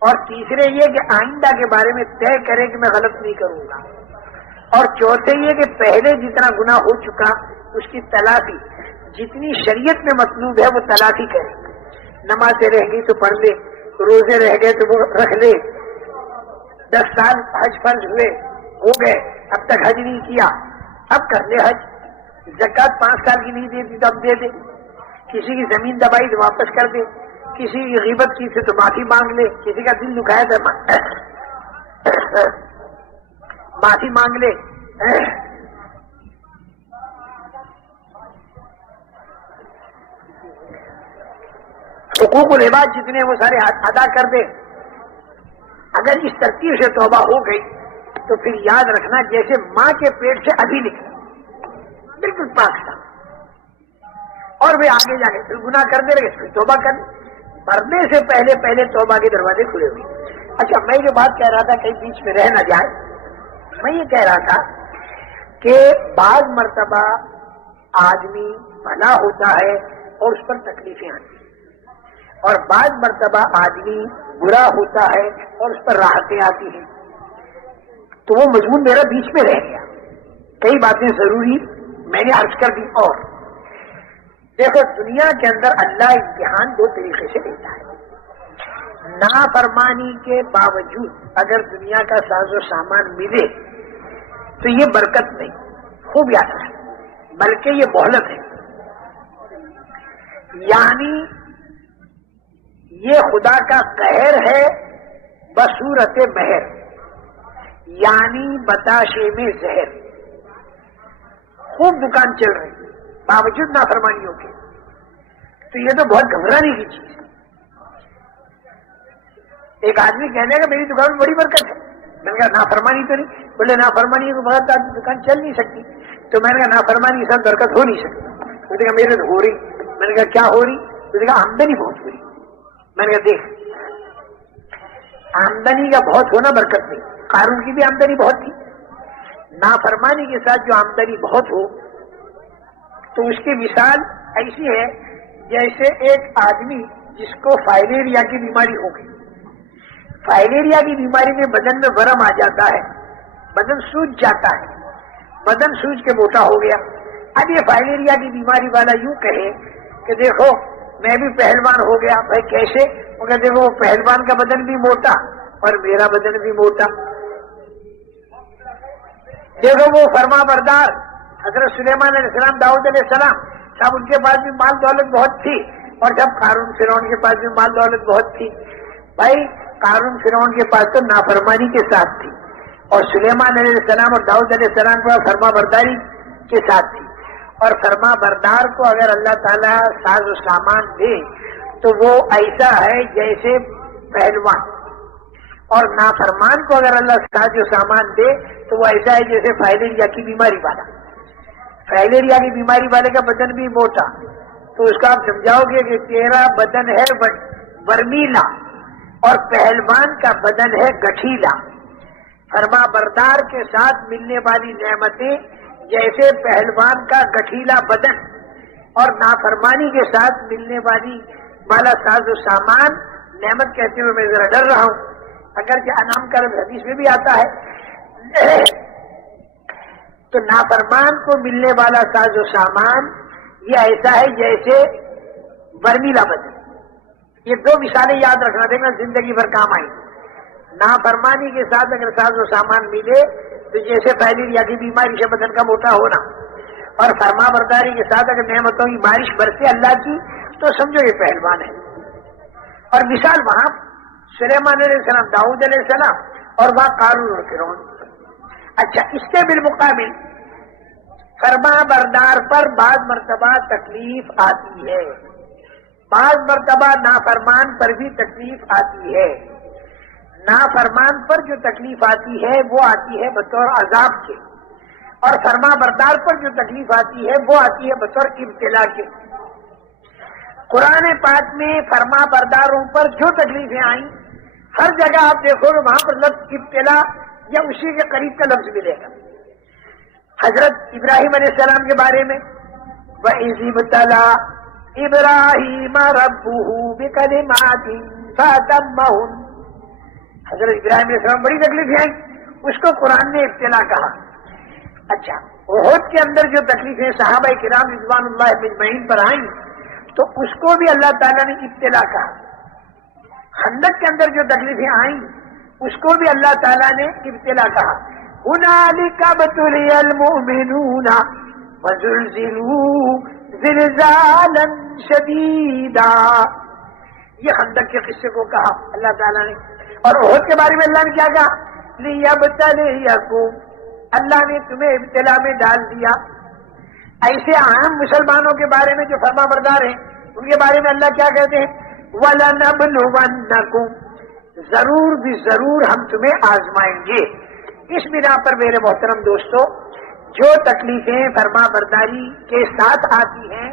اور تیسرے یہ کہ آئندہ کے بارے میں طے کرے کہ میں غلط نہیں کروں گا. اور چوتھے یہ کہ پہلے جتنا گناہ ہو چکا اس کی تلافی جتنی شریعت میں مطلوب ہے وہ تلافی کرے. نمازیں رہ گئی تو پڑھ لے, روزے رہ گئے تو وہ رکھ لے, 10 سال حج فرض ہوئے ہو گئے اب تک حج نہیں کیا, اب کر لے حج. زکات 5 سال کی نہیں دیتی تو اب دے دے. کسی کی زمین دبائی تو واپس کر دے, کسی کی غیبت کی تھی تو معافی مانگ لے, کسی کا دل دکھایا تو معافی مانگ لے. حقوق العباد جتنے وہ سارے ادا کر دے. اگر اس ترتیب سے توبہ ہو گئی تو پھر یاد رکھنا جیسے ماں کے پیٹ سے ابھی نکلا, بالکل پاک تھا, اور وہ آگے جا کے پھر گناہ کرنے لگے, پھر توبہ کر. مرنے سے پہلے توبہ کے دروازے کھلے ہوئے. اچھا میں یہ بات کہہ رہا تھا کہیں بیچ میں رہ نہ جائے, میں یہ کہہ رہا تھا کہ بعض مرتبہ آدمی بھلا ہوتا ہے اور اس پر تکلیفیں آتی ہیں, اور بعض مرتبہ آدمی برا ہوتا ہے اور اس پر راحتیں آتی ہیں. تو وہ مضمون میرا بیچ میں رہ گیا. کئی باتیں ضروری میں نے عرض کر دی. اور دیکھو دنیا کے اندر اللہ امتحان دو طریقے سے دیتا ہے. نافرمانی کے باوجود اگر دنیا کا ساز و سامان ملے تو یہ برکت نہیں، خوب یاد رکھیں، بلکہ یہ مہلت ہے. یعنی یہ خدا کا قہر ہے بصورت مہر، یعنی بتاشے میں زہر. خوب دکان چل رہی باوجود نافرمانیوں کے، تو یہ تو بہت گھبرانے کی چیز ہے. ایک آدمی کہنے گا میری دکان میں بڑی برکت ہے، میں نے کہا نافرمانی تو نہیں. بولے نافرمانی کے بغیر تو دکان چل نہیں سکتی. تو میں نے کہا نافرمانی کے ساتھ برکت ہو نہیں سکتی. اس نے کہا میرے تو ہو رہی. میں نے کہا کیا ہو رہی؟ اس نے کہا آمدنی بہت ہو رہی. میں نے کہا دیکھ، آمدنی کا بہت ہونا برکت نہیں. قارون کی بھی آمدنی بہت تھی. نافرمانی کے ساتھ جو آمدنی بہت ہو تو اس کی مثال ایسی ہے جیسے ایک آدمی جس کو فائلیریا کی بیماری ہو گئی. فائلیریا کی بیماری میں بدن میں ورم آ جاتا ہے، بدن سوج جاتا ہے، بدن سوج کے موٹا ہو گیا. اب یہ فائلیریا کی بیماری والا یوں کہے کہ دیکھو میں بھی پہلوان ہو گیا. بھائی کیسے؟ وہ کہتے دیکھو پہلوان کا بدن بھی موٹا اور میرا بدن بھی موٹا. دیکھو وہ فرما بردار حضرت سلیمان علیہ السلام، داؤد علیہ السلام صاحب، ان کے پاس بھی مال دولت بہت تھی، اور جب قارون فرعون کے پاس بھی مال دولت بہت تھی. بھائی قارون فرعون کے پاس تو نافرمانی کے ساتھ تھی، اور سلیمان علیہ السلام اور داؤد علیہ السلام کو فرما برداری کے ساتھ تھی. اور فرما بردار کو اگر اللہ تعالیٰ ساز و سامان دے تو وہ ایسا ہے جیسے پہلوان، اور نافرمان کو اگر اللہ ساز و سامان دے تو وہ ایسا ہے جیسے فائلیریا کی بیماری والا. فائلیریا کی بیماری والے کا بدن بھی موٹا، تو اس کا آپ سمجھاؤ گے کہ تیرا بدن ہے برمیلا اور پہلوان کا بدن ہے گٹھیلا. فرما بردار کے ساتھ ملنے والی نعمتیں جیسے پہلوان کا گٹھیلا بدن، اور نافرمانی کے ساتھ ملنے والا ساز و سامان. نعمت کہتے ہوئے میں ذرا ڈر رہا ہوں، اگرچہ انعام کا حدیث میں بھی آتا ہے. تو نافرمان کو ملنے والا ساز و سامان یہ ایسا ہے جیسے برمیلا بدن. یہ دو مثالیں یاد رکھنا، دیکھنا زندگی بھر کام آئی. نافرمانی کے ساتھ اگر ساز و سامان ملے تو جیسے فائلیریا کی بیماری سے بدن کا موٹا ہونا، اور فرما برداری کے ساتھ اگر نعمتوں کی بارش برسے اللہ کی تو سمجھو یہ پہلوان ہے. اور مثال وہاں سلیمان علیہ السلام، داؤد علیہ السلام، اور وہاں قارون اور فرعون. اچھا، اس کے بالمقابل فرما بردار پر بعض مرتبہ تکلیف آتی ہے، بعض مرتبہ نافرمان پر بھی تکلیف آتی ہے. نافرمان پر جو تکلیف آتی ہے وہ آتی ہے بطور عذاب کے، اور فرما بردار پر جو تکلیف آتی ہے وہ آتی ہے بطور ابتلا کے. قرآن پاک میں فرما برداروں پر جو تکلیفیں آئیں ہر جگہ آپ دیکھو کہ وہاں پر لفظ ابتلا یا اسی کے قریب کا لفظ ملے گا. حضرت ابراہیم علیہ السلام کے بارے میں وَإِذِ ابْتَلَىٰ إِبْرَاهِيمَ رَبُّهُ بِكَلِمَاتٍ فَأَتَمَّهُنَّ. حضرت ابراہیم علیہ السلام بڑی تکلیفیں آئیں، اس کو قرآن نے ابتلا کہا. اچھا، احد کے اندر جو تکلیفیں صحابہ کرام رضوان اللہ اجمعین پر آئیں تو اس کو بھی اللہ تعالیٰ نے ابتلا کہا. خندق کے اندر جو تکلیفیں آئیں اس کو بھی اللہ تعالیٰ نے ابتلا کہا. هُنَالِكَ ابْتُلِيَ الْمُؤْمِنُونَ وَزُلْزِلُوا زِلْزَالًا شَدِيدًا. یہ خندق کے قصے کو کہا اللہ تعالیٰ نے. اور احد کے بارے میں اللہ نے کیا کہا؟ لِيَبْتَلِيَكُمْ. اللہ نے تمہیں ابتلا میں ڈال دیا. ایسے عام مسلمانوں کے بارے میں جو فرما بردار ہیں ان کے بارے میں اللہ کیا کہتے ہیں؟ وَلَنَبْلُوَنَّكُمْ. ضرور بھی ضرور ہم تمہیں آزمائیں گے. اس بنا پر میرے محترم دوستو، جو تکلیفیں فرما برداری کے ساتھ آتی ہیں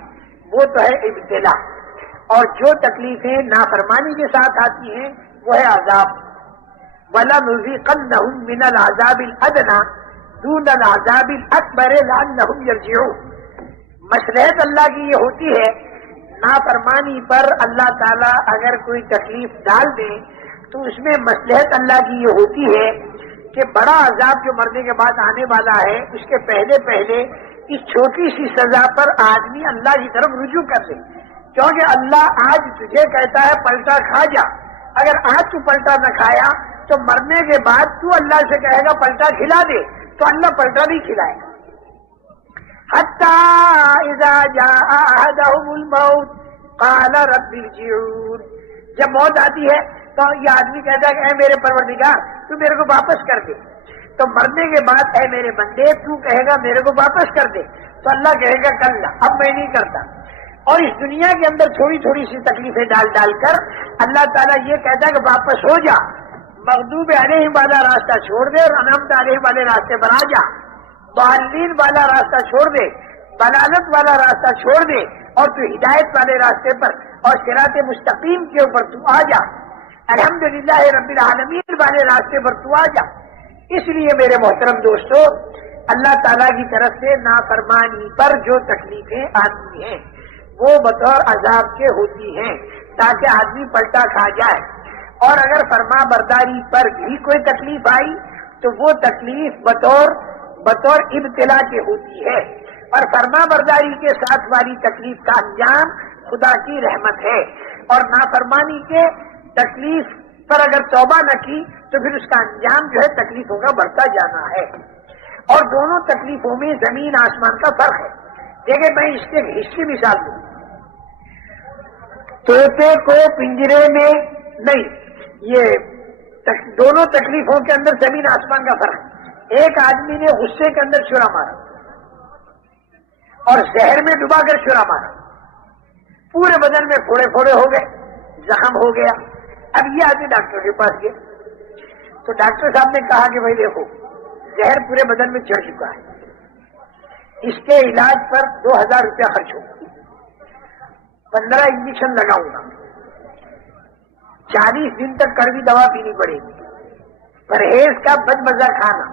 وہ تو ہے ابتلا، اور جو تکلیفیں نافرمانی کے ساتھ آتی ہیں وہ ہے عذاب. وَلَنُذِيقَنَّهُم مِّنَ الْعَذَابِ الْأَدْنَىٰ دُونَ الْعَذَابِ الْأَكْبَرِ لَعَلَّهُمْ يَرْجِعُونَ. مصلحت اللہ کی یہ ہوتی ہے، نافرمانی پر اللہ تعالیٰ اگر کوئی تکلیف ڈال دے تو اس میں مصلحت اللہ کی یہ ہوتی ہے کہ بڑا عذاب جو مرنے کے بعد آنے والا ہے اس کے پہلے پہلے اس چھوٹی سی سزا پر آدمی اللہ کی طرف رجوع کر لے، کیونکہ اللہ آج تجھے کہتا ہے پلٹا کھا جا، اگر آج تو پلٹا نہ کھایا تو مرنے کے بعد تو اللہ سے کہے گا پلٹا کھلا دے، تو اللہ پلٹا نہیں کھلائے گا۔ حتی اذا جاء احدهم الموت قال رب ارجعون، جب موت آتی ہے تو یہ آدمی کہتا ہے کہ اے میرے پروردگار تو میرے کو واپس کر دے، تو مرنے کے بعد اے میرے بندے تو کہے گا میرے کو واپس کر دے، تو اللہ کہے گا کل اب میں نہیں کرتا۔ اور اس دنیا کے اندر تھوڑی تھوڑی سی تکلیفیں ڈال ڈال کر اللہ تعالیٰ یہ کہتا ہے کہ واپس ہو جا، مغضوب علیہم والا راستہ چھوڑ دے اور انعمت علیہم والے راستے پر آ جا، ضالین والا راستہ چھوڑ دے، ضلالت والا راستہ چھوڑ دے اور تو ہدایت والے راستے پر اور صراط مستقیم کے اوپر تو آ جا، الحمدللہ رب العالمین والے راستے پر تو آ جا۔ اس لیے میرے محترم دوستو، اللہ تعالیٰ کی طرف سے نافرمانی پر جو تکلیفیں آتی ہیں وہ بطور عذاب کے ہوتی ہیں تاکہ آدمی پلٹا کھا جائے، اور اگر فرما برداری پر بھی کوئی تکلیف آئی تو وہ تکلیف بطور ابتلا کے ہوتی ہے، اور فرما برداری کے ساتھ والی تکلیف کا انجام خدا کی رحمت ہے، اور نافرمانی کے تکلیف پر اگر توبہ نہ کی تو پھر اس کا انجام جو ہے تکلیفوں کا بڑھتا جانا ہے۔ اور دونوں تکلیفوں میں زمین آسمان کا فرق ہے۔ دیکھیں میں اس کے حصے مثال دوں، طوطے کو پنجرے میں نہیں، یہ دونوں تکلیفوں کے اندر زمین آسمان کا فرق ہے۔ ایک آدمی نے غصے کے اندر چھرا مارا اور زہر میں ڈبا کر چھرا مارا، پورے بدن میں پھوڑے پھوڑے ہو گئے، زخم ہو گیا۔ اب یہ آدمی ڈاکٹر کے پاس گئے تو ڈاکٹر صاحب نے کہا کہ بھائی دیکھو زہر پورے بدن میں چڑھ چکا ہے، اس کے علاج پر 2000 روپیہ خرچ ہوگا، 15 انجیکشن لگاؤں گا، 40 دن تک کڑوی دوا پینی پڑے گی، پرہیز کا بد مزہ کھانا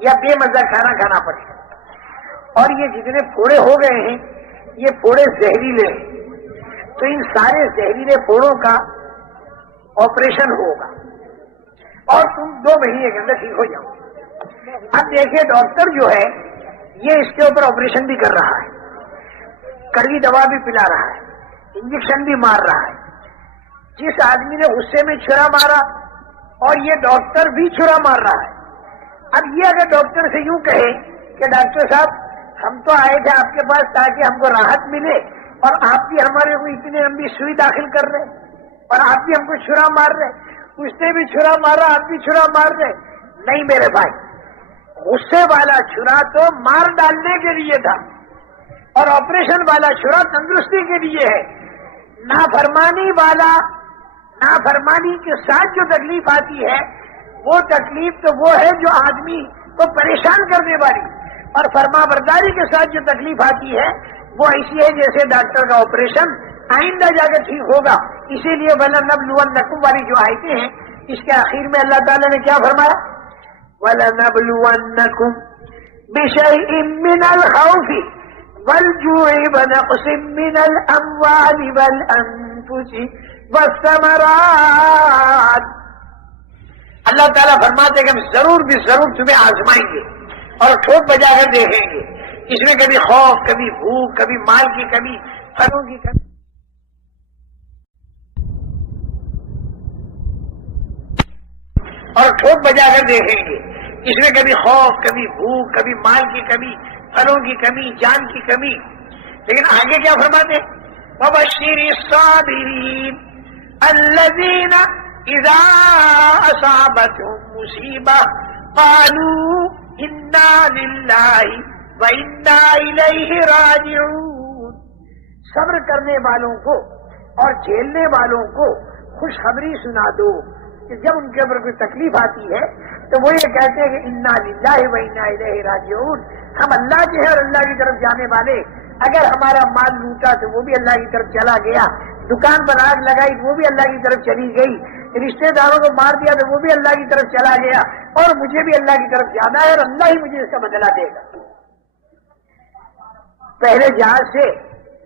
یا بے مزہ کھانا کھانا پڑے گا، اور یہ جتنے پھوڑے ہو گئے ہیں یہ پھوڑے زہریلے ہیں، تو ان سارے زہریلے پھوڑوں کا آپریشن ہوگا اور تم 2 مہینے کے اندر ٹھیک ہو جاؤ۔ اب دیکھیے ڈاکٹر جو ہے یہ اس کے اوپر آپریشن بھی کر رہا ہے، کڑوی دوا بھی پلا رہا ہے، انجیکشن بھی مار رہا ہے۔ جس آدمی نے غصے میں چھرا مارا اور یہ ڈاکٹر بھی چھرا مار رہا ہے۔ اب یہ اگر ڈاکٹر سے یوں کہے کہ ڈاکٹر صاحب ہم تو آئے تھے آپ کے پاس تاکہ ہم کو راحت ملے اور آپ بھی ہمارے کو اتنی لمبی سوئی داخل کر رہے اور آپ بھی ہم کو چھرا مار رہے، اس نے بھی چھرا مارا آپ بھی چھرا مار رہے، نہیں میرے بھائی، غصے والا چھرا تو مار ڈالنے کے لیے تھا اور آپریشن والا چھرا تندرستی کے لیے ہے۔ نافرمانی کے ساتھ جو تکلیف آتی ہے وہ تکلیف تو وہ ہے جو آدمی کو پریشان کرنے والی، اور فرما برداری کے ساتھ جو تکلیف آتی ہے وہ ایسی ہے جیسے ڈاکٹر کا آپریشن آئندہ جا کے ٹھیک ہوگا۔ اسی لیے وَلَنَبْلُوَنَّكُمْ والی جو آیتیں ہیں اس کے آخر میں اللہ تعالیٰ نے کیا فرمایا؟ وَلَنَبْلُوَنَّكُمْ بِشَيْءٍ مِّنَ الْخَوْفِ وَالْجُوعِ وَنَقْصٍ مِّنَ الْأَمْوَالِ وَالْأَنفُسِ وَالثَّمَرَاتِ۔ اللہ تعالیٰ فرماتے ہیں کہ ہم ضرور بھی ضرور تمہیں آزمائیں گے اور ٹھوک بجا کر دیکھیں گے، اس میں کبھی خوف، کبھی بھوک، کبھی مال کی کمی، پھلوں کی کمی، اور ٹھوک بجا کر دیکھیں گے، اس میں کبھی خوف، کبھی بھوک، کبھی مال کی کمی، پھلوں کی کمی، جان کی کمی۔ لیکن آگے کیا فرماتے؟ وَبَشِّرِ الصَّابِرِينَ الَّذِينَ إِذَا أَصَابَتْهُم مُّصِيبَةٌ قَالُوا إِنَّا لِلَّهِ وَإِنَّا إِلَيْهِ رَاجِعُونَ۔ صبر کرنے والوں کو اور جھیلنے والوں کو خوشخبری سنا دو کہ جب ان کے اوپر کوئی تکلیف آتی ہے تو وہ یہ کہتے ہیں کہ انا للہ و انا الیہ راجعون، ہم اللہ کے ہیں اور اللہ کی طرف جانے والے۔ اگر ہمارا مال لوٹا تو وہ بھی اللہ کی طرف چلا گیا، دکان پر آگ لگائی تو وہ بھی اللہ کی طرف چلی گئی، رشتے داروں کو مار دیا تو وہ بھی اللہ کی طرف چلا گیا، اور مجھے بھی اللہ کی طرف جانا ہے اور اللہ ہی مجھے اس کا بدلہ دے گا۔ پہلے جہاز سے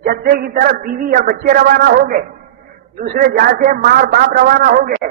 جدے کی طرف بیوی اور بچے روانہ ہو گئے، دوسرے جہاز سے ماں اور باپ روانہ ہو گئے،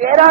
13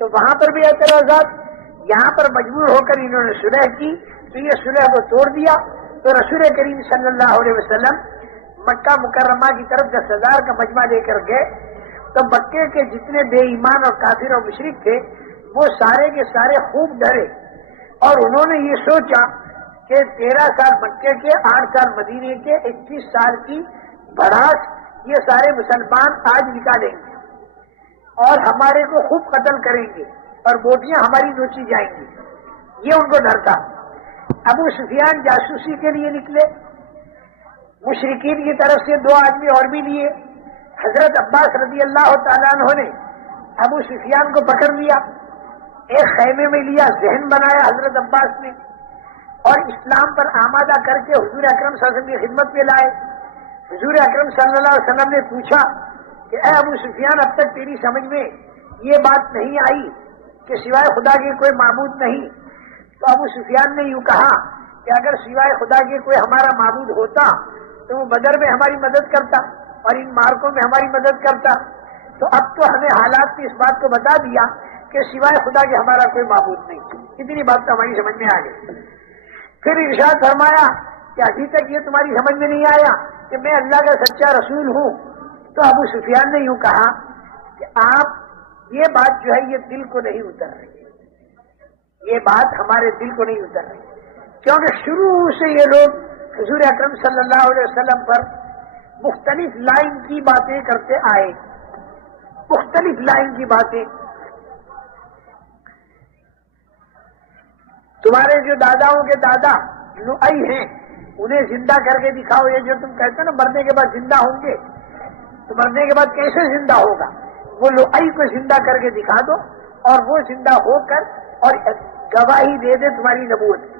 تو وہاں پر بھی اعتراضات، یہاں پر مجبور ہو کر انہوں نے صلح کی تو یہ صلح کو توڑ دیا. تو رسول کریم صلی اللہ علیہ وسلم مکہ مکرمہ کی طرف 10,000 کا مجمع لے کر گئے. تو مکے کے جتنے بے ایمان اور کافر اور مشرک تھے وہ سارے کے سارے خوب ڈرے، اور انہوں نے یہ سوچا کہ 13 سال مکے کے، 8 سال مدینے کے، 21 سال کی بھڑاس یہ سارے مسلمان آج نکالیں گے اور ہمارے کو خوب قتل کریں گے اور بوٹیاں ہماری نوچی جائیں گی. یہ ان کو ڈر تھا. ابو سفیان جاسوسی کے لیے نکلے، مشرکین کی طرف سے 2 آدمی اور بھی لیے. حضرت عباس رضی اللہ تعالیٰ عنہ نے ابو سفیان کو پکڑ لیا، ایک خیمے میں لیا، ذہن بنایا حضرت عباس نے، اور اسلام پر آمادہ کر کے حضور اکرم صلی اللہ علیہ وسلم کی خدمت میں لائے. حضور اکرم صلی اللہ علیہ وسلم نے پوچھا کہ اے ابو سفیان، اب تک تیری سمجھ میں یہ بات نہیں آئی کہ سوائے خدا کے کوئی معبود نہیں؟ تو ابو سفیان نے یوں کہا کہ اگر سوائے خدا کے کوئی ہمارا معبود ہوتا تو وہ بدر میں ہماری مدد کرتا اور ان مارکوں میں ہماری مدد کرتا. تو اب تو ہمیں حالات نے اس بات کو بتا دیا کہ سوائے خدا کے ہمارا کوئی معبود نہیں. اتنی بات تو ہماری سمجھ میں آ گئی. پھر ارشاد فرمایا کہ ابھی تک یہ تمہاری سمجھ میں نہیں آیا کہ میں اللہ کا سچا رسول ہوں؟ تو ابو سفیان نے یوں کہا کہ آپ یہ بات جو ہے یہ دل کو نہیں اتر رہی، یہ بات ہمارے دل کو نہیں اتر رہی، کیونکہ شروع سے یہ لوگ حضور اکرم صلی اللہ علیہ وسلم پر مختلف لائن کی باتیں کرتے آئے، مختلف لائن کی باتیں. تمہارے جو داداؤں کے دادا لؤئی ہیں انہیں زندہ کر کے دکھاؤ. یہ جو تم کہتے ہیں نا مرنے کے بعد زندہ ہوں گے، تو مرنے کے بعد کیسے زندہ ہوگا؟ وہ لؤئی کو زندہ کر کے دکھا دو اور وہ زندہ ہو کر اور گواہی دے دے تمہاری نبوت.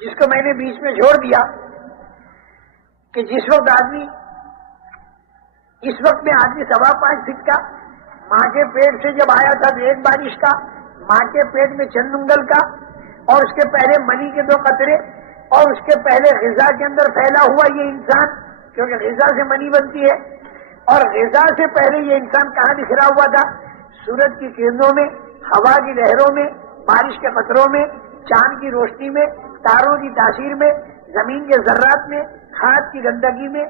جس کو میں نے بیچ میں چھوڑ دیا کہ جس وقت آدمی، اس وقت میں آدمی 5.25 فٹ کا ماں کے پیٹ سے جب آیا تھا تو 1 بارش کا، ماں کے پیٹ میں چند انگل کا، اور اس کے پہلے منی کے 2 قطرے، اور اس کے پہلے غذا کے اندر پھیلا ہوا یہ انسان، کیونکہ غذا سے منی بنتی ہے، اور غذا سے پہلے یہ انسان کہاں بکھرا ہوا تھا؟ سورج کی کرنوں میں، ہوا کی لہروں میں، بارش کے قطروں میں، چاند کی روشنی میں، تاروں کی تاثیر میں، زمین کے ذرات میں، کھاد کی گندگی میں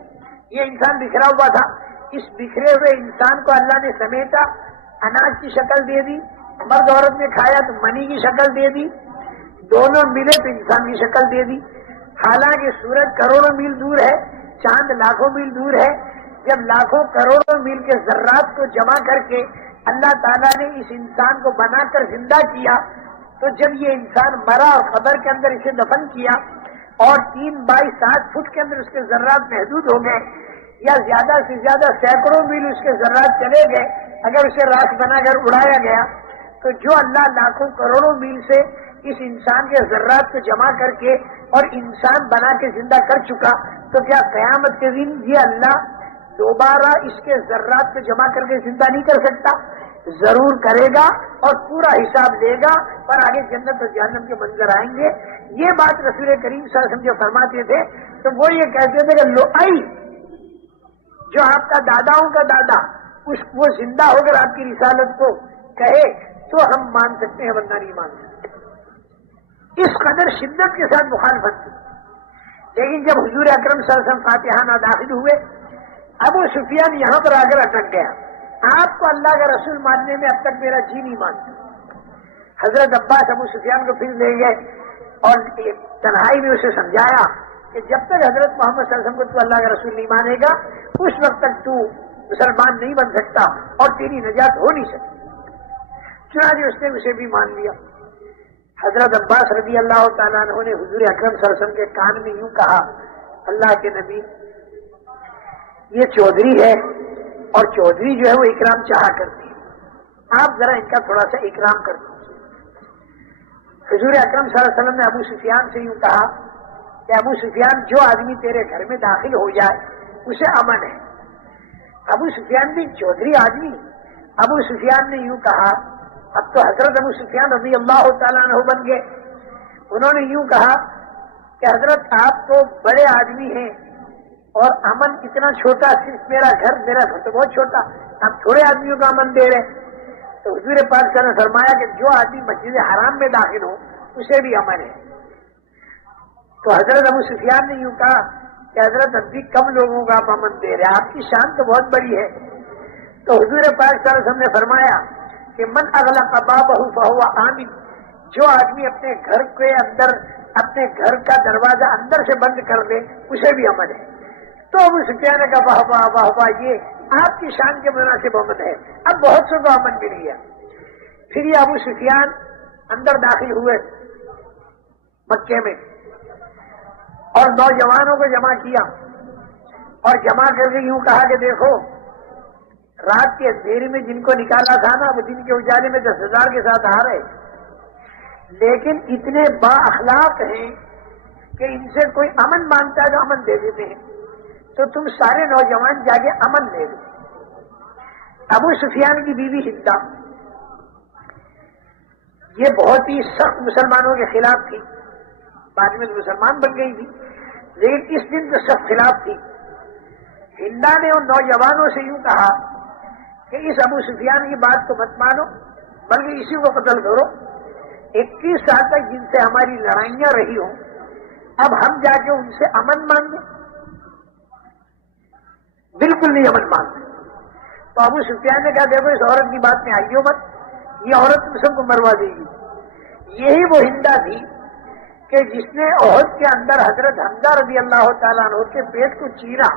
یہ انسان بکھرا ہوا تھا. اس بکھرے ہوئے انسان کو اللہ نے سمیٹا، اناج کی شکل دے دی، مرد عورت نے کھایا تو منی کی شکل دے دی، دونوں ملے تو انسان کی شکل دے دی. حالانکہ سورج کروڑوں میل دور ہے، چاند لاکھوں میل دور ہے. جب لاکھوں کروڑوں میل کے ذرات کو جمع کر کے اللہ تعالیٰ نے اس انسان کو بنا کر زندہ کیا، تو جب یہ انسان مرا اور قبر کے اندر اسے دفن کیا اور 3 بائی 7 فٹ کے اندر اس کے ذرات محدود ہو گئے، یا زیادہ سے زیادہ سینکڑوں میل اس کے ذرات چلے گئے اگر اسے راکھ بنا کر اڑایا گیا، تو جو اللہ لاکھوں کروڑوں میل سے اس انسان کے ذرات کو جمع کر کے اور انسان بنا کے زندہ کر چکا، تو کیا قیامت کے دن یہ اللہ دوبارہ اس کے ذرات کو جمع کر کے زندہ نہیں کر سکتا؟ ضرور کرے گا اور پورا حساب لے گا، پر آگے جنت اور جہنم کے منظر آئیں گے. یہ بات رسول کریم صلی اللہ علیہ وسلم جو فرماتے تھے تو وہ یہ کہتے تھے کہ لؤئی جو آپ کا داداؤں کا دادا وہ زندہ ہو کر آپ کی رسالت کو کہے تو ہم مان سکتے ہیں، ورنہ نہیں مان سکتے. اس قدر شدت کے ساتھ مخالفت تھی. لیکن جب حضور اکرم صلی اللہ علیہ وسلم فاتحانہ داخل ہوئے، ابو سفیان یہاں پر آ کر اٹک گیا. آپ کو اللہ کا رسول ماننے میں اب تک میرا جی نہیں مانتا. حضرت عباس ابو سفیان کو پھر لے گئے اور تنہائی میں اسے سمجھایا کہ جب تک حضرت محمد صلی اللہ علیہ وسلم کو تو اللہ کا رسول نہیں مانے گا اس وقت تک تو مسلمان نہیں بن سکتا اور تیری نجات ہو نہیں سکتی. چنانچہ اس نے اسے بھی مان لیا. حضرت عباس رضی اللہ تعالیٰ عنہ نے حضور اکرم صلی اللہ علیہ وسلم کے کان میں یوں کہا، اللہ کے نبی یہ چودھری ہے اور چودھری جو ہے وہ اکرام چاہا کرتی ہے، آپ ذرا ان کا تھوڑا سا اکرام کر دیجیے. حضور اکرم صلی اللہ علیہ وسلم نے ابو سفیان سے یوں کہا کہ ابو سفیان جو آدمی تیرے گھر میں داخل ہو جائے اسے امن ہے. ابو سفیان بھی چودھری آدمی. ابو سفیان نے یوں کہا، اب تو حضرت ابو سفیان رضی اللہ تعالیٰ عنہ بن گئے. انہوں نے یوں کہا کہ حضرت آپ تو بڑے آدمی ہیں اور امن اتنا چھوٹا، صرف میرا گھر تو بہت چھوٹا، آپ تھوڑے آدمیوں کا امن دے رہے. تو حضور پاک صلی اللہ علیہ وسلم نے فرمایا کہ جو آدمی مسجد حرام میں داخل ہو اسے بھی امن ہے. تو حضرت ابو سفیان نے یوں کہا کہ حضرت اب بھی کم لوگوں کا آپ امن دے رہے ہیں, آپ کی شان تو بہت بڑی ہے. تو حضور پاک صلی اللہ علیہ وسلم نے فرمایا کہ من اغلق بابہ فہو آمن, جو آدمی اپنے گھر کے اندر اپنے گھر کا دروازہ اندر سے بند کر دے اسے بھی امن ہے. تو ابو سفیان کا واہ واہ واہ واہ, یہ آپ کی شان کے مناسب امن ہے. اب بہت سے کو امن مل گیا. پھر یہ ابو سفیان اندر داخل ہوئے مکے میں اور نوجوانوں کو جمع کیا اور جمع کر کے یوں کہا کہ دیکھو رات کے اندھیرے میں جن کو نکالا تھا نا وہ دن کے اجالے میں 10,000 کے ساتھ آ رہے, لیکن اتنے با اخلاق ہیں کہ ان سے کوئی امن مانگتا ہے تو امن دے دیتے ہیں. تو تم سارے نوجوان جا کے امن لے دو. ابو سفیان کی بیوی ہندا یہ بہت ہی سخت مسلمانوں کے خلاف تھی, بعد میں مسلمان بن گئی تھی لیکن اس دن تو سخت خلاف تھی. ہندا نے ان نوجوانوں سے یوں کہا کہ اس ابو سفیان کی بات کو مت مانو بلکہ اسی کو قتل کرو. 21 سال تک جن سے ہماری لڑائیاں رہی ہوں اب ہم جا کے ان سے امن مانگیں؟ بالکل نہیں امن مانگتے. تو ابو سفیان نے کہا دیکھو اس عورت کی بات میں آئیو مت, یہ عورت تم سب کو مروا دے گی. یہی وہ ہندا تھی کہ جس نے احد کے اندر حضرت حمزہ رضی اللہ تعالیٰ عنہ کے پیٹ کو چیرا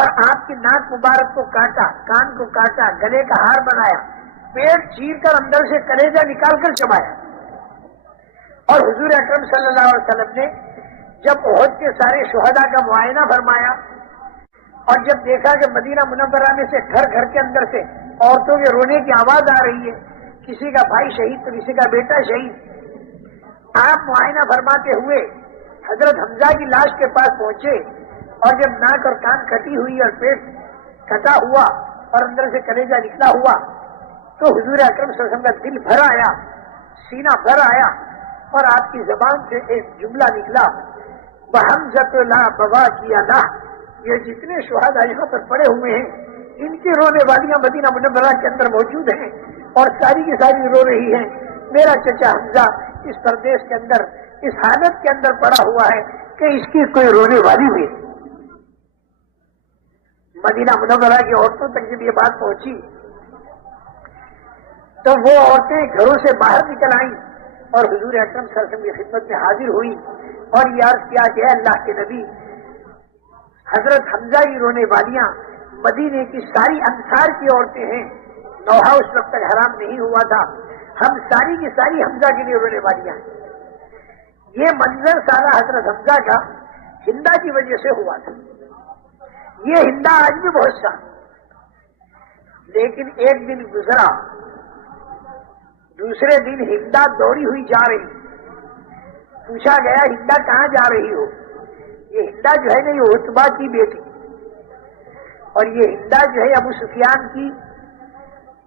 اور آپ کی ناک مبارک کو کاٹا, کان کو کاٹا, گلے کا ہار بنایا, پیٹ چیر کر اندر سے کلیجہ نکال کر چبایا. اور حضور اکرم صلی اللہ علیہ وسلم نے جب احد کے سارے شہداء کا معائنہ فرمایا اور جب دیکھا کہ مدینہ منورہ میں سے گھر گھر کے اندر سے عورتوں کے رونے کی آواز آ رہی ہے, کسی کا بھائی شہید تو کسی کا بیٹا شہید, آپ معائنہ فرماتے ہوئے حضرت حمزہ کی لاش کے پاس پہنچے اور جب ناک اور کان کٹی ہوئی اور پیٹ کٹا ہوا اور اندر سے کلیجہ نکلا ہوا تو حضور اکرم صلی اللہ علیہ وسلم کا دل بھر آیا, سینہ بھر آیا اور آپ کی زبان سے ایک جملہ نکلا وَحَمْزَةُ لَا بَوَاكِيَ لَهُ. یہ جتنے شہداء یہاں پر پڑے ہوئے ہیں ان کی رونے والیاں مدینہ منورہ کے اندر موجود ہیں اور ساری کی ساری رو رہی ہیں. میرا چچا حمزہ اس پردیش کے اندر اس حالت کے اندر پڑا ہوا ہے کہ اس کی کوئی رونے والی بھی. مدینہ منورہ کی عورتوں تک جب یہ بات پہنچی تو وہ عورتیں گھروں سے باہر نکل آئیں اور حضور اکرم صلی اللہ علیہ وسلم کی خدمت میں حاضر ہوئی اور یہ عرض کیا کہ اے اللہ کے نبی, حضرت حمزہ کی رونے والیاں مدینے کی ساری انصار کی عورتیں ہیں, نوحہ اس وقت تک حرام نہیں ہوا تھا, ہم ساری کی ساری حمزہ کے لیے رونے والیاں ہیں. یہ منظر سارا حضرت حمزہ کا ہندا کی وجہ سے ہوا تھا. یہ ہندا آج بھی بہت سا, لیکن ایک دن گزرا, دوسرے دن ہندا دوڑی ہوئی جا رہی, پوچھا گیا ہندا کہاں جا رہی ہو؟ یہ ہندا جو ہے نا یہ عتبہ کی بیٹی اور یہ ہندا جو ہے ابو سفیان کی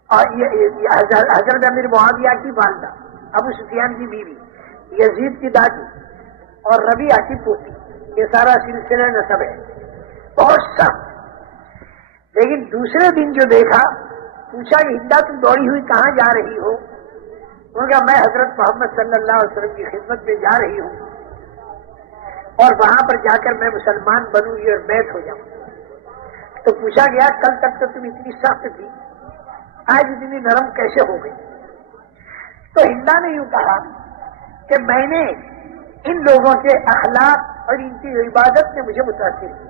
اور یہ حضرت امیر معاویہ کی والدہ, ابو سفیان کی بیوی, یزید کی دادی اور ربیعہ کی پوتی. یہ سارا سلسلہ نسب ہے, بہت سخت. لیکن دوسرے دن جو دیکھا پوچھا کہ ہندا تم دوڑی ہوئی کہاں جا رہی ہو؟ انہوں نے کہا میں حضرت محمد صلی اللہ علیہ وسلم کی خدمت میں جا رہی ہوں اور وہاں پر جا کر میں مسلمان بنوں گی اور بیعت ہو جاؤں. تو پوچھا گیا کل تک تو تم اتنی سخت تھی, آج اتنی نرم کیسے ہو گئی؟ تو ہندا نے یوں کہا کہ میں نے ان لوگوں کے اخلاق اور ان کی عبادت نے مجھے متاثر کی.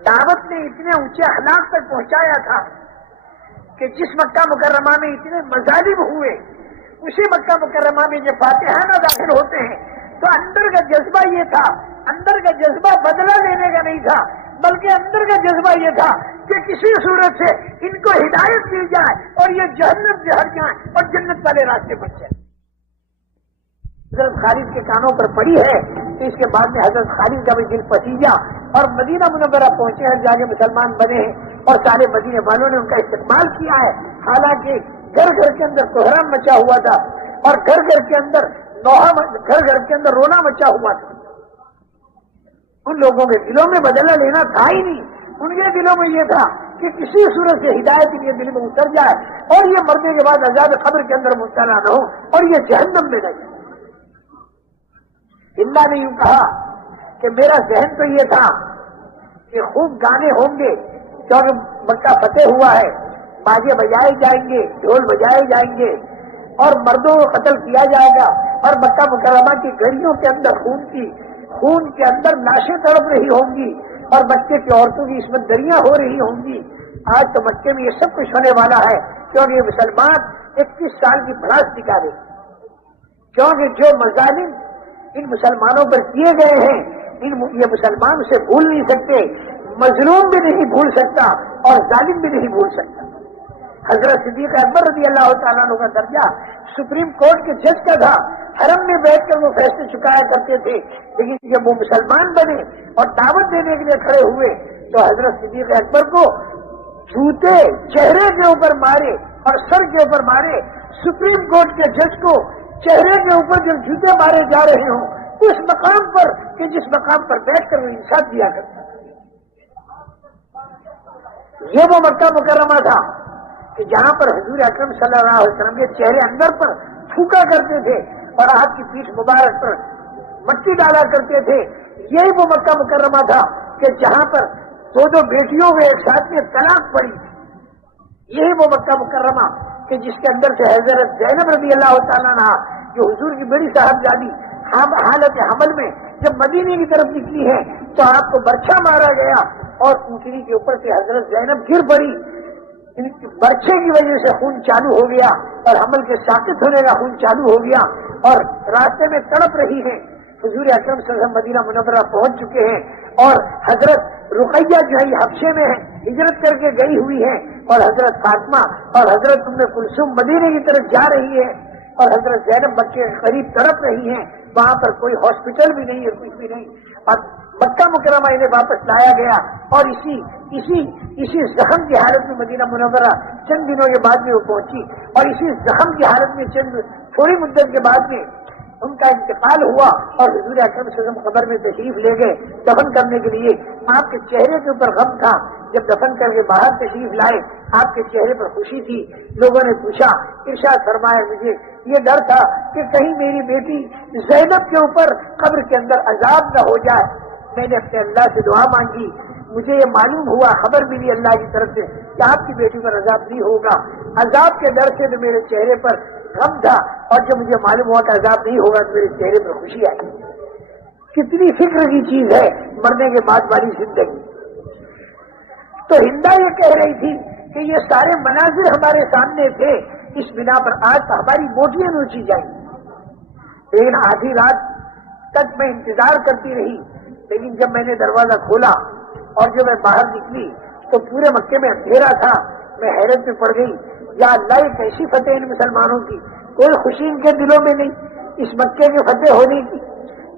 دعوت نے اتنے اونچے اخلاق تک پہنچایا تھا کہ جس مکہ مکرمہ میں اتنے مظالم ہوئے اسی مکہ مکرمہ میں جب فاتحانہ داخل ہوتے ہیں تو اندر کا جذبہ یہ تھا, اندر کا جذبہ بدلہ لینے کا نہیں تھا بلکہ اندر کا جذبہ یہ تھا کہ کسی صورت سے ان کو ہدایت مل جائے اور یہ جہنم سے ہٹ جائیں اور جنت والے راستے بن جائیں. حضرت خالد کے کانوں پر پڑی ہے کہ اس کے بعد میں حضرت خالد کا بھی دل پسیجا اور مدینہ منورہ پہنچے ہیں, جا کے مسلمان بنے ہیں اور سارے مدینے والوں نے ان کا استقبال کیا ہے. حالانکہ گھر گھر کے اندر کوہرام مچا ہوا تھا اور گھر گھر کے اندر گھر گھر کے اندر رونا مچا ہوا تھا. ان لوگوں کے دلوں میں بدلہ لینا تھا ہی نہیں, ان کے دلوں میں یہ تھا کہ کسی صورت سے ہدایت یہ دل میں اتر جائے اور یہ مرنے کے بعد عذاب قبر کے اندر مبتلا نہ ہو اور یہ جہنم میں نہیں۔ اللہ نے یوں کہا کہ میرا ذہن تو یہ تھا کہ خوب گانے ہوں گے کیونکہ مکہ فتح ہوا ہے، باجے بجائے جائیں گے، ڈھول بجائے جائیں گے اور مردوں کو قتل کیا جائے گا اور مکہ مکرمہ کی گلیوں کے اندر خون کے اندر لاشیں تڑپ رہی ہوں گی اور مکے کی عورتوں کی عصمت دریاں ہو رہی ہوں گی۔ آج تو مکے میں یہ سب کچھ ہونے والا ہے کیونکہ یہ مسلمان 21 سال کی بھڑاس دکھا دے، کیونکہ جو مظالم ان مسلمانوں پر کیے گئے ہیں یہ مسلمان اسے بھول نہیں سکتے، مظلوم بھی نہیں بھول سکتا اور ظالم بھی نہیں بھول سکتا۔ حضرت صدیق اکبر رضی اللہ تعالیٰ عنہ کا درجہ سپریم کورٹ کے جج کا تھا، حرم میں بیٹھ کر وہ فیصلے چکایا کرتے تھے، لیکن جب وہ مسلمان بنے اور دعوت دینے کے لیے کھڑے ہوئے تو حضرت صدیق اکبر کو جوتے چہرے کے اوپر مارے اور سر کے اوپر مارے۔ سپریم کورٹ کے جج کو چہرے کے اوپر جب جوتے مارے جا رہے ہوں اس مقام پر کہ جس مقام پر بیٹھ کر وہ انصاف دیا کرتا، یہ وہ مکہ مکرمہ تھا کہ جہاں پر حضور اکرم صلی اللہ علیہ وسلم کے چہرے اندر پر تھوکا کرتے تھے اور آپ کی پیٹھ مبارک پر مٹی ڈالا کرتے تھے۔ یہی وہ مکہ مکرمہ تھا کہ جہاں پر دو بیٹیوں میں ایک ساتھ میں طلاق پڑی۔ یہی وہ مکہ مکرمہ کہ جس کے اندر سے حضرت زینب رضی اللہ تعالیٰ عنہا جو حضور کی بڑی صاحبزادی حالت حمل میں جب مدینے کی طرف نکلی ہے تو آپ کو برچھا مارا گیا اور اونٹنی کے اوپر سے حضرت زینب گر پڑی، برچھے کی وجہ سے خون چالو ہو گیا اور حمل کے ساکت ہونے کا خون چالو ہو گیا اور راستے میں تڑپ رہی ہیں۔ حضور اکرم صلی اللہ علیہ وسلم مدینہ منورہ پہنچ چکے ہیں اور حضرت رقیہ جو ہے یہ حبشے میں ہے، ہجرت کر کے گئی ہوئی ہے اور حضرت فاطمہ اور حضرت ام کلثوم مدینے کی طرف جا رہی ہے اور حضرت زینب مکے کے قریب تڑپ رہی ہیں۔ وہاں پر کوئی ہاسپٹل بھی نہیں ہے، کچھ بھی نہیں، اور مکہ مکرمہ انہیں واپس لایا گیا اور اسی زخم کی حالت میں مدینہ منورہ چند دنوں کے بعد میں وہ پہنچی اور اسی زخم کی حالت میں تھوڑی مدت کے بعد میں ان کا انتقال ہوا اور حضور اکرم صلی اللہ علیہ وسلم قبر میں تشریف لے گئے دفن کرنے کے لیے۔ آپ کے چہرے کے اوپر غم تھا، جب دفن کر کے باہر تشریف لائے آپ کے چہرے پر خوشی تھی۔ لوگوں نے پوچھا، ارشاد فرمایا مجھے یہ ڈر تھا کہ کہیں میری بیٹی زینب کے اوپر قبر کے اندر عذاب نہ ہو جائے۔ میں نے اپنے اللہ سے دعا مانگی، مجھے یہ معلوم ہوا، خبر ملی اللہ کی طرف سے کہ آپ کی بیٹی پر عذاب نہیں ہوگا۔ عذاب کے ڈر سے تو میرے چہرے پر غم تھا اور جب مجھے معلوم ہوا کہ عذاب نہیں ہوگا تو میرے چہرے پر خوشی آئی۔ کتنی فکر کی چیز ہے مرنے کے بعد والی زندگی۔ تو ہندا یہ کہہ رہی تھی کہ یہ سارے مناظر ہمارے سامنے تھے، اس بنا پر آج ہماری موٹیاں نوچی جائیں، لیکن آدھی رات تک میں انتظار کرتی رہی، لیکن جب میں نے دروازہ کھولا اور جب میں باہر نکلی تو پورے مکے میں اندھیرا تھا۔ میں حیرت میں پڑ گئی، یا اللہ یہ کیسی فتح ان مسلمانوں کی، کوئی خوشی ان کے دلوں میں نہیں اس مکے کے فتح ہونے کی۔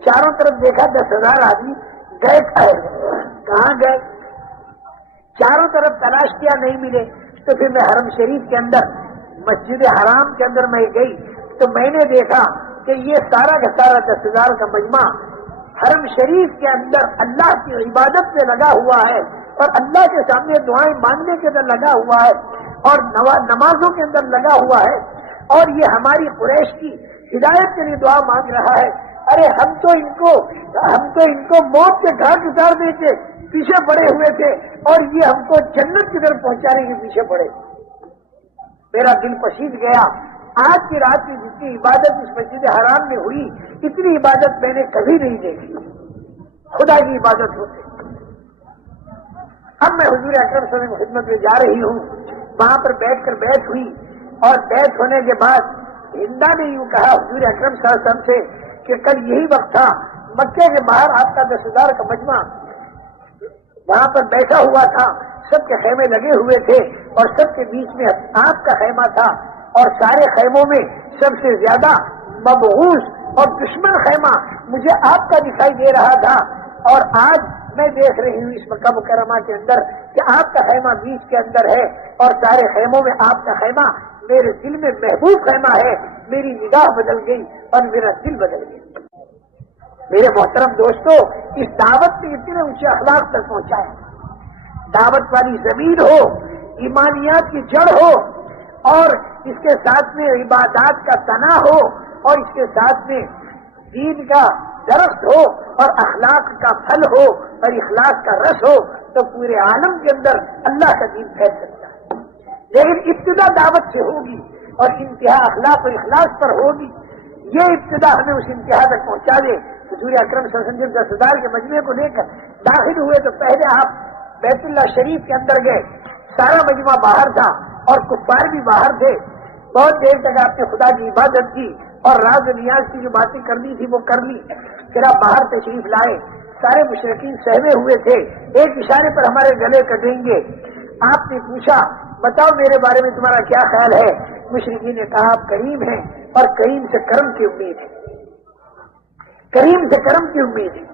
چاروں طرف دیکھا 10,000 آدمی گئے، کہاں گئے؟ چاروں طرف تلاش کیا، نہیں ملے۔ تو پھر میں حرم شریف کے اندر مسجد حرام کے اندر میں گئی تو میں نے دیکھا کہ یہ سارا کا سارا 10,000 کا مجمع حرم شریف کے اندر اللہ کی عبادت میں لگا ہوا ہے اور اللہ کے سامنے دعائیں مانگنے کے اندر لگا ہوا ہے اور نمازوں کے اندر لگا ہوا ہے، اور یہ ہماری قریش کی ہدایت کے لیے دعا مانگ رہا ہے۔ ارے ہم تو ان کو موت کے گھاٹ اتارنے کے پیچھے پڑے ہوئے تھے اور یہ ہم کو جنت کی طرف پہنچانے کے پیچھے پڑے۔ میرا دل پسیج گیا۔ آج کی رات کی جتنی عبادت اس مسجد حرام میں ہوئی اتنی عبادت میں نے کبھی نہیں دیکھی، خدا کی عبادت ہوتی۔ اب میں حضور اکرم صلی اللہ علیہ وسلم کی خدمت میں جا رہی ہوں، وہاں پر بیٹھ کر بیعت ہوئی اور بیعت ہونے کے بعد ہندا نے یوں کہا حضور اکرم صلی اللہ علیہ وسلم سے کہ کل یہی وقت تھا، مکے کے باہر آپ کا 10,000 کا مجمع وہاں پر بیٹھا ہوا تھا، سب کے خیمے لگے ہوئے تھے اور سب کے بیچ میں آپ کا خیمہ تھا اور سارے خیموں میں سب سے زیادہ مبغوث اور دشمن خیمہ مجھے آپ کا دکھائی دے رہا تھا۔ اور آج میں دیکھ رہی ہوں اس مکہ مکرمہ کے اندر کہ آپ کا خیمہ بیچ کے اندر ہے اور سارے خیموں میں آپ کا خیمہ میرے دل میں محبوب خیمہ ہے۔ میری نگاہ بدل گئی اور میرا دل بدل گیا۔ میرے محترم دوستو، اس دعوت نے اتنے اونچے اخلاق تک پہنچایا۔ دعوت والی زمین ہو، ایمانیات کی جڑ ہو، اور اس کے ساتھ میں عبادات کا تنا ہو، اور اس کے ساتھ میں دین کا درخت ہو، اور اخلاق کا پھل ہو، اور اخلاق کا رس ہو، تو پورے عالم کے اندر اللہ کا دین پھیل سکتا ہے۔ لیکن ابتدا دعوت سے ہوگی اور انتہا اخلاق اور اخلاص پر ہوگی۔ یہ ابتدا ہمیں اس انتہا تک پہنچا دے۔ حضور اکرم صلی اللہ علیہ وسلم 10,000 کے مجمع کو لے کر داخل ہوئے تو پہلے آپ بیت اللہ شریف کے اندر گئے، سارا مجمع باہر تھا اور کفار بھی باہر تھے۔ بہت دیر تک آپ نے خدا کی عبادت کی اور راز و نیاز کی جو باتیں کرنی تھی وہ کر لی۔ پھر آپ باہر تشریف لائے، سارے مشرکین سہمے ہوئے تھے، ایک اشارے پر ہمارے گلے کٹیں گے۔ آپ نے پوچھا بتاؤ میرے بارے میں تمہارا کیا خیال ہے؟ مشرکین نے کہا آپ کریم ہیں اور کریم سے کرم کی امید ہے، کریم سے کرم کی امید ہے۔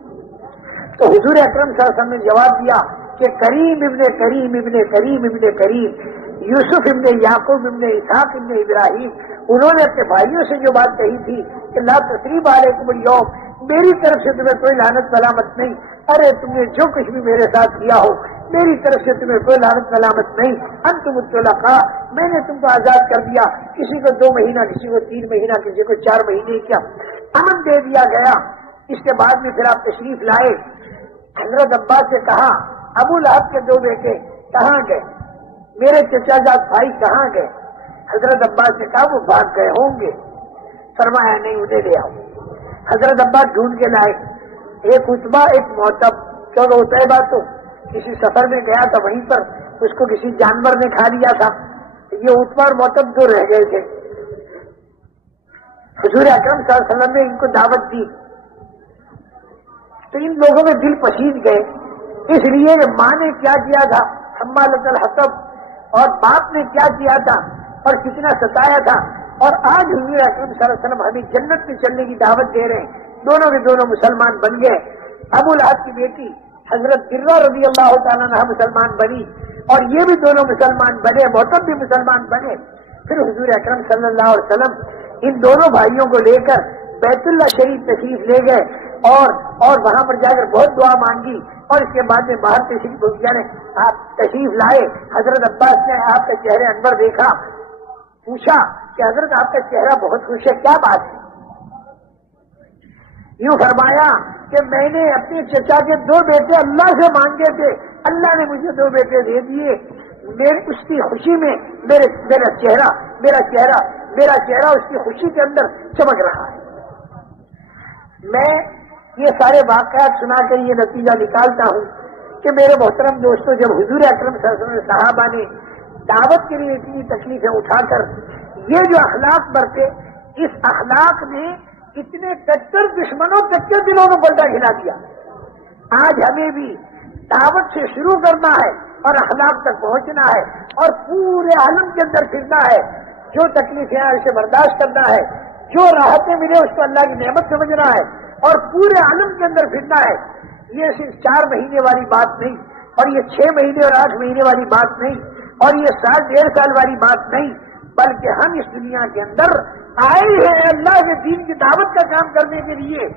تو حضور اکرم صلی اللہ علیہ وسلم نے جواب دیا کہ کریم ابن کریم ابن کریم ابن کریم، یوسف ابن یعقوب ابن اسحاق ابن ابراہیم، انہوں نے اپنے بھائیوں سے جو بات کہی تھی کہ لا تثریب علیکم اليوم، میری طرف سے تمہیں کوئی لعنت ملامت نہیں، ارے تم نے جو کچھ بھی میرے ساتھ کیا ہو میری طرف سے تمہیں کوئی لعنت ملامت نہیں، انتم الطلقاء، میں نے تم کو آزاد کر دیا، کسی کو 2 مہینہ، کسی کو 3 مہینہ، کسی کو 4 مہینے کیا امن دے دیا گیا۔ اس کے بعد میں پھر آپ تشریف لائے، حضرت عباس سے کہا ابو لہب کے 2 بیٹے کہاں گئے، میرے چچا جاد بھائی کہاں گئے؟ حضرت عباس نے کہا وہ بھاگ گئے ہوں گے۔ فرمایا نہیں انہیں لے آؤ۔ حضرت عباس ڈھونڈ کے لائے، ایک عتبہ ایک معتب، کیونکہ عتیبہ تو کسی سفر میں گیا تھا، وہیں پر اس کو کسی جانور نے کھا لیا تھا، یہ عتبہ اور معتب 2 رہ گئے تھے۔ حضور اکرم صلی اللہ علیہ وسلم نے ان کو دعوت دی تو ان لوگوں میں دل پسیج گئے، اس لیے کہ ماں نے کیا کیا تھا حمالۃ الحطب اور باپ نے کیا کیا تھا اور کتنا ستایا تھا، اور آج حضور اکرم صلی اللہ علیہ وسلم ہمیں جنت میں چلنے کی دعوت دے رہے ہیں۔ دونوں کے دونوں مسلمان بن گئے۔ ابو لہب کی بیٹی حضرت برہ رضی اللہ تعالیٰ عنہ مسلمان بنی اور یہ بھی دونوں مسلمان بنے، معتب بھی مسلمان بنے۔ پھر حضور اکرم صلی اللہ علیہ وسلم ان دونوں بھائیوں کو لے کر بیت اللہ شریف تشریف لے گئے اور وہاں پر جا کر بہت دعا مانگی، اور اس کے بعد میں باہر تشریف یعنی آپ تشریف لائے۔ حضرت عباس نے آپ کا چہرے انور دیکھا، پوچھا کہ حضرت آپ کا چہرہ بہت خوش ہے، کیا بات ہے؟ یوں فرمایا کہ میں نے اپنے چچا کے 2 بیٹے اللہ سے مانگے تھے، اللہ نے مجھے 2 بیٹے دے دیے، اس کی خوشی میں میرا چہرہ اس کی خوشی کے اندر چمک رہا ہے۔ میں یہ سارے واقعات سنا کر یہ نتیجہ نکالتا ہوں کہ میرے محترم دوستوں، جب حضور اکرم صلی اللہ علیہ وسلم صحابہ نے دعوت کے لیے اتنی تکلیفیں اٹھا کر یہ جو اخلاق برتے، اس اخلاق نے اتنے کٹر دشمنوں تک کے دلوں کو پلٹا کھلا دیا۔ آج ہمیں بھی دعوت سے شروع کرنا ہے اور اخلاق تک پہنچنا ہے اور پورے عالم کے اندر پھرنا ہے، جو تکلیفیں ہیں اسے برداشت کرنا ہے، جو راحتیں ملے اس کو اللہ کی نعمت سمجھنا ہے اور پورے عالم کے اندر پھرنا ہے۔ یہ صرف 4 مہینے والی بات نہیں، اور یہ 6 مہینے اور 8 مہینے والی بات نہیں، اور یہ 1.5 سال والی بات نہیں، بلکہ ہم اس دنیا کے اندر آئے ہیں اللہ کے دین کی دعوت کا کام کرنے کے لیے۔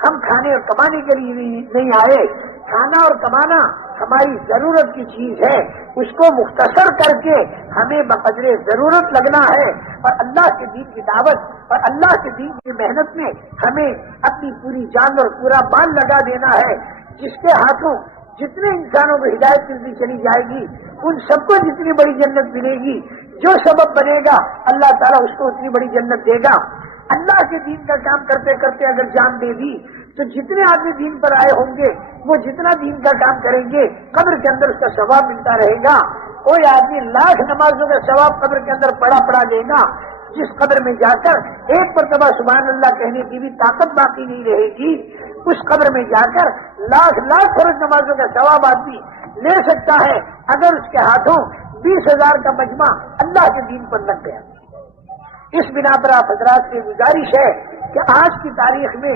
ہم کھانے اور کمانے کے لیے نہیں آئے، کھانا اور کمانا ہماری ضرورت کی چیز ہے، اس کو مختصر کر کے ہمیں بقدر ضرورت لگنا ہے، اور اللہ کے دین کی دعوت اور اللہ کے دین کی محنت میں ہمیں اپنی پوری جان اور پورا مال لگا دینا ہے۔ جس کے ہاتھوں جتنے انسانوں کو ہدایت ملتی چلی جائے گی، ان سب کو جتنی بڑی جنت ملے گی، جو سبب بنے گا اللہ تعالیٰ اس کو اتنی بڑی جنت دے گا۔ اللہ کے دین کا کام کرتے کرتے اگر جان دے دی تو جتنے آدمی دین پر آئے ہوں گے وہ جتنا دین کا کام کریں گے قبر کے اندر اس کا ثواب ملتا رہے گا۔ کوئی آدمی 1,00,000 نمازوں کا ثواب قبر کے اندر پڑا لے گا، جس قبر میں جا کر ایک مرتبہ سبحان اللہ کہنے کی بھی طاقت باقی نہیں رہے گی، اس قبر میں جا کر 1,00,000 فرض نمازوں کا ثواب آدمی لے سکتا ہے اگر اس کے ہاتھوں 20,000 کا مجمع اللہ کے دین پر لگ گیا۔ اس بنا پر آپ حضرات سے گزارش ہے کہ آج کی تاریخ میں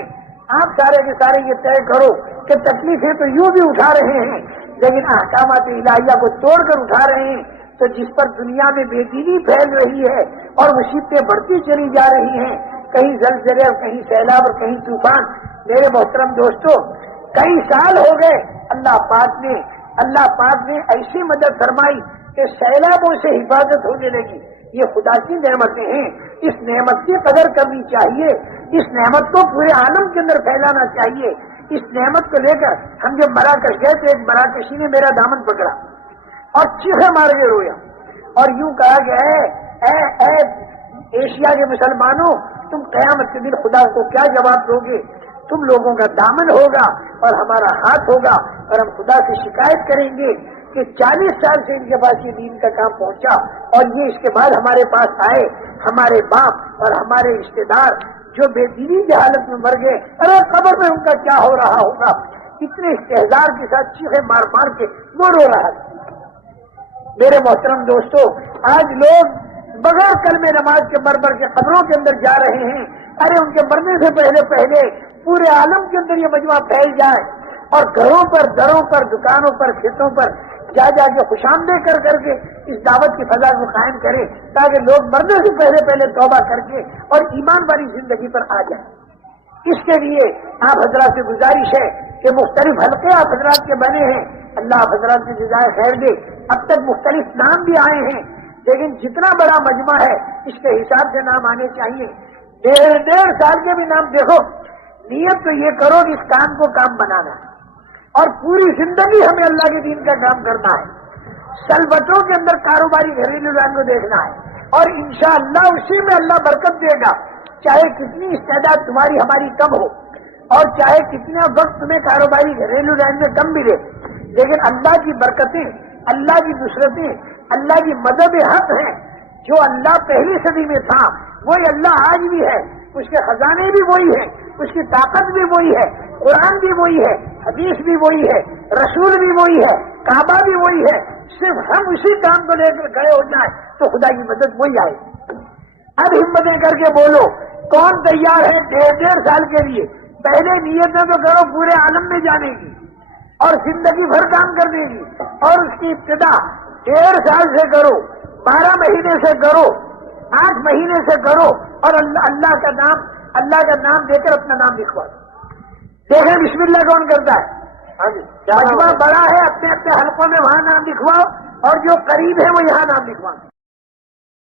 آپ سارے کے سارے یہ طے کرو کہ تکلیفیں تو یوں بھی اٹھا رہے ہیں لیکن احکامات الہیہ کو توڑ کر اٹھا رہے ہیں، تو جس پر دنیا میں بے دینی پھیل رہی ہے اور مصیبتیں بڑھتی چلی جا رہی ہیں، کہیں زلزلے اور کہیں سیلاب اور کہیں طوفان، میرے محترم دوستوں کئی سال ہو گئے اللہ پاک نے اللہ پاک نے ایسی مدد فرمائی کہ سیلابوں سے حفاظت ہونے لگی. یہ خدا کی نعمتیں ہیں. اس نعمت کی قدر کرنی چاہیے. اس نعمت کو پورے عالم کے اندر پھیلانا چاہیے. اس نعمت کو لے کر ہم جب مراکش گئے تو ایک مراکشی نے میرا دامن پکڑا اور چیخے مار کے رویا اور یوں کہا کہ اے ایشیا کے مسلمانوں، تم قیامت کے دن خدا کو کیا جواب دو گے؟ تم لوگوں کا دامن ہوگا اور ہمارا ہاتھ ہوگا اور ہم خدا سے شکایت کریں گے کہ 40 سال سے ان کے پاس یہ دین کا کام پہنچا اور یہ اس کے بعد ہمارے پاس آئے. ہمارے باپ اور ہمارے رشتے دار جو بے دینی کی حالت میں مر گئے، ارے قبر میں ان کا کیا ہو رہا ہوگا. اتنے استحزار کے ساتھ چیخے مار مار کے وہ رو رہا تھا. میرے محترم دوستو، آج لوگ بغیر کلمہ نماز کے مر کے قبروں کے اندر جا رہے ہیں. ارے ان کے مرنے سے پہلے پورے عالم کے اندر یہ مجمع پھیل جائے اور گھروں پر، دروں پر، دکانوں پر، کھیتوں پر جا کے خوش آمدید کر کے اس دعوت کی فضا کو قائم کرے تاکہ لوگ مرنے سے پہلے توبہ کر کے اور ایمان والی زندگی پر آ جائیں. اس کے لیے آپ حضرات سے گزارش ہے کہ مختلف حلقے آپ حضرات کے بنے ہیں. اللہ آپ حضرات کی جزائے خیر دے. اب تک مختلف نام بھی آئے ہیں لیکن جتنا بڑا مجمع ہے اس کے حساب سے نام آنے چاہیے. 1.5 سال کے بھی نام دیکھو. نیت تو یہ کرو کہ اس کام کو کام بنانا ہے اور پوری زندگی ہمیں اللہ کے دین کا کام کرنا ہے. سلبتوں کے اندر کاروباری گھریلو رنگ کو دیکھنا ہے اور انشاءاللہ اسی میں اللہ برکت دے گا. چاہے کتنی استعداد تمہاری ہماری کم ہو اور چاہے کتنا وقت تمہیں کاروباری گھریلو رنگ میں کم ملے، لیکن اللہ کی برکتیں، اللہ کی نصرتیں، اللہ کی مدد حق ہیں. جو اللہ پہلی صدی میں تھا وہی اللہ آج بھی ہے. اس کے خزانے بھی وہی ہیں، اس کی طاقت بھی وہی ہے، قرآن بھی وہی ہے، حدیث بھی وہی ہے، رسول بھی وہی ہے، کعبہ بھی وہی ہے. صرف ہم اسی کام کو لے کر کھڑے ہو جائیں تو خدا کی مدد وہی آئے. اب ہمتیں کر کے بولو، کون تیار ہے 1.5 سال کے لیے؟ پہلے نیتیں تو کرو پورے عالم میں جانے کی اور زندگی بھر کام کرنے کی، اور اس کی ابتدا 1.5 سال سے کرو، 12 مہینے سے کرو، 8 مہینے سے کرو اور اللہ کا نام دے کر اپنا نام لکھواؤ. دیکھیں بسم اللہ کون کرتا ہے؟ مجمع بڑا ہے، اپنے اپنے حلقوں میں وہاں نام لکھواؤ اور جو قریب ہے وہ یہاں نام لکھواؤ.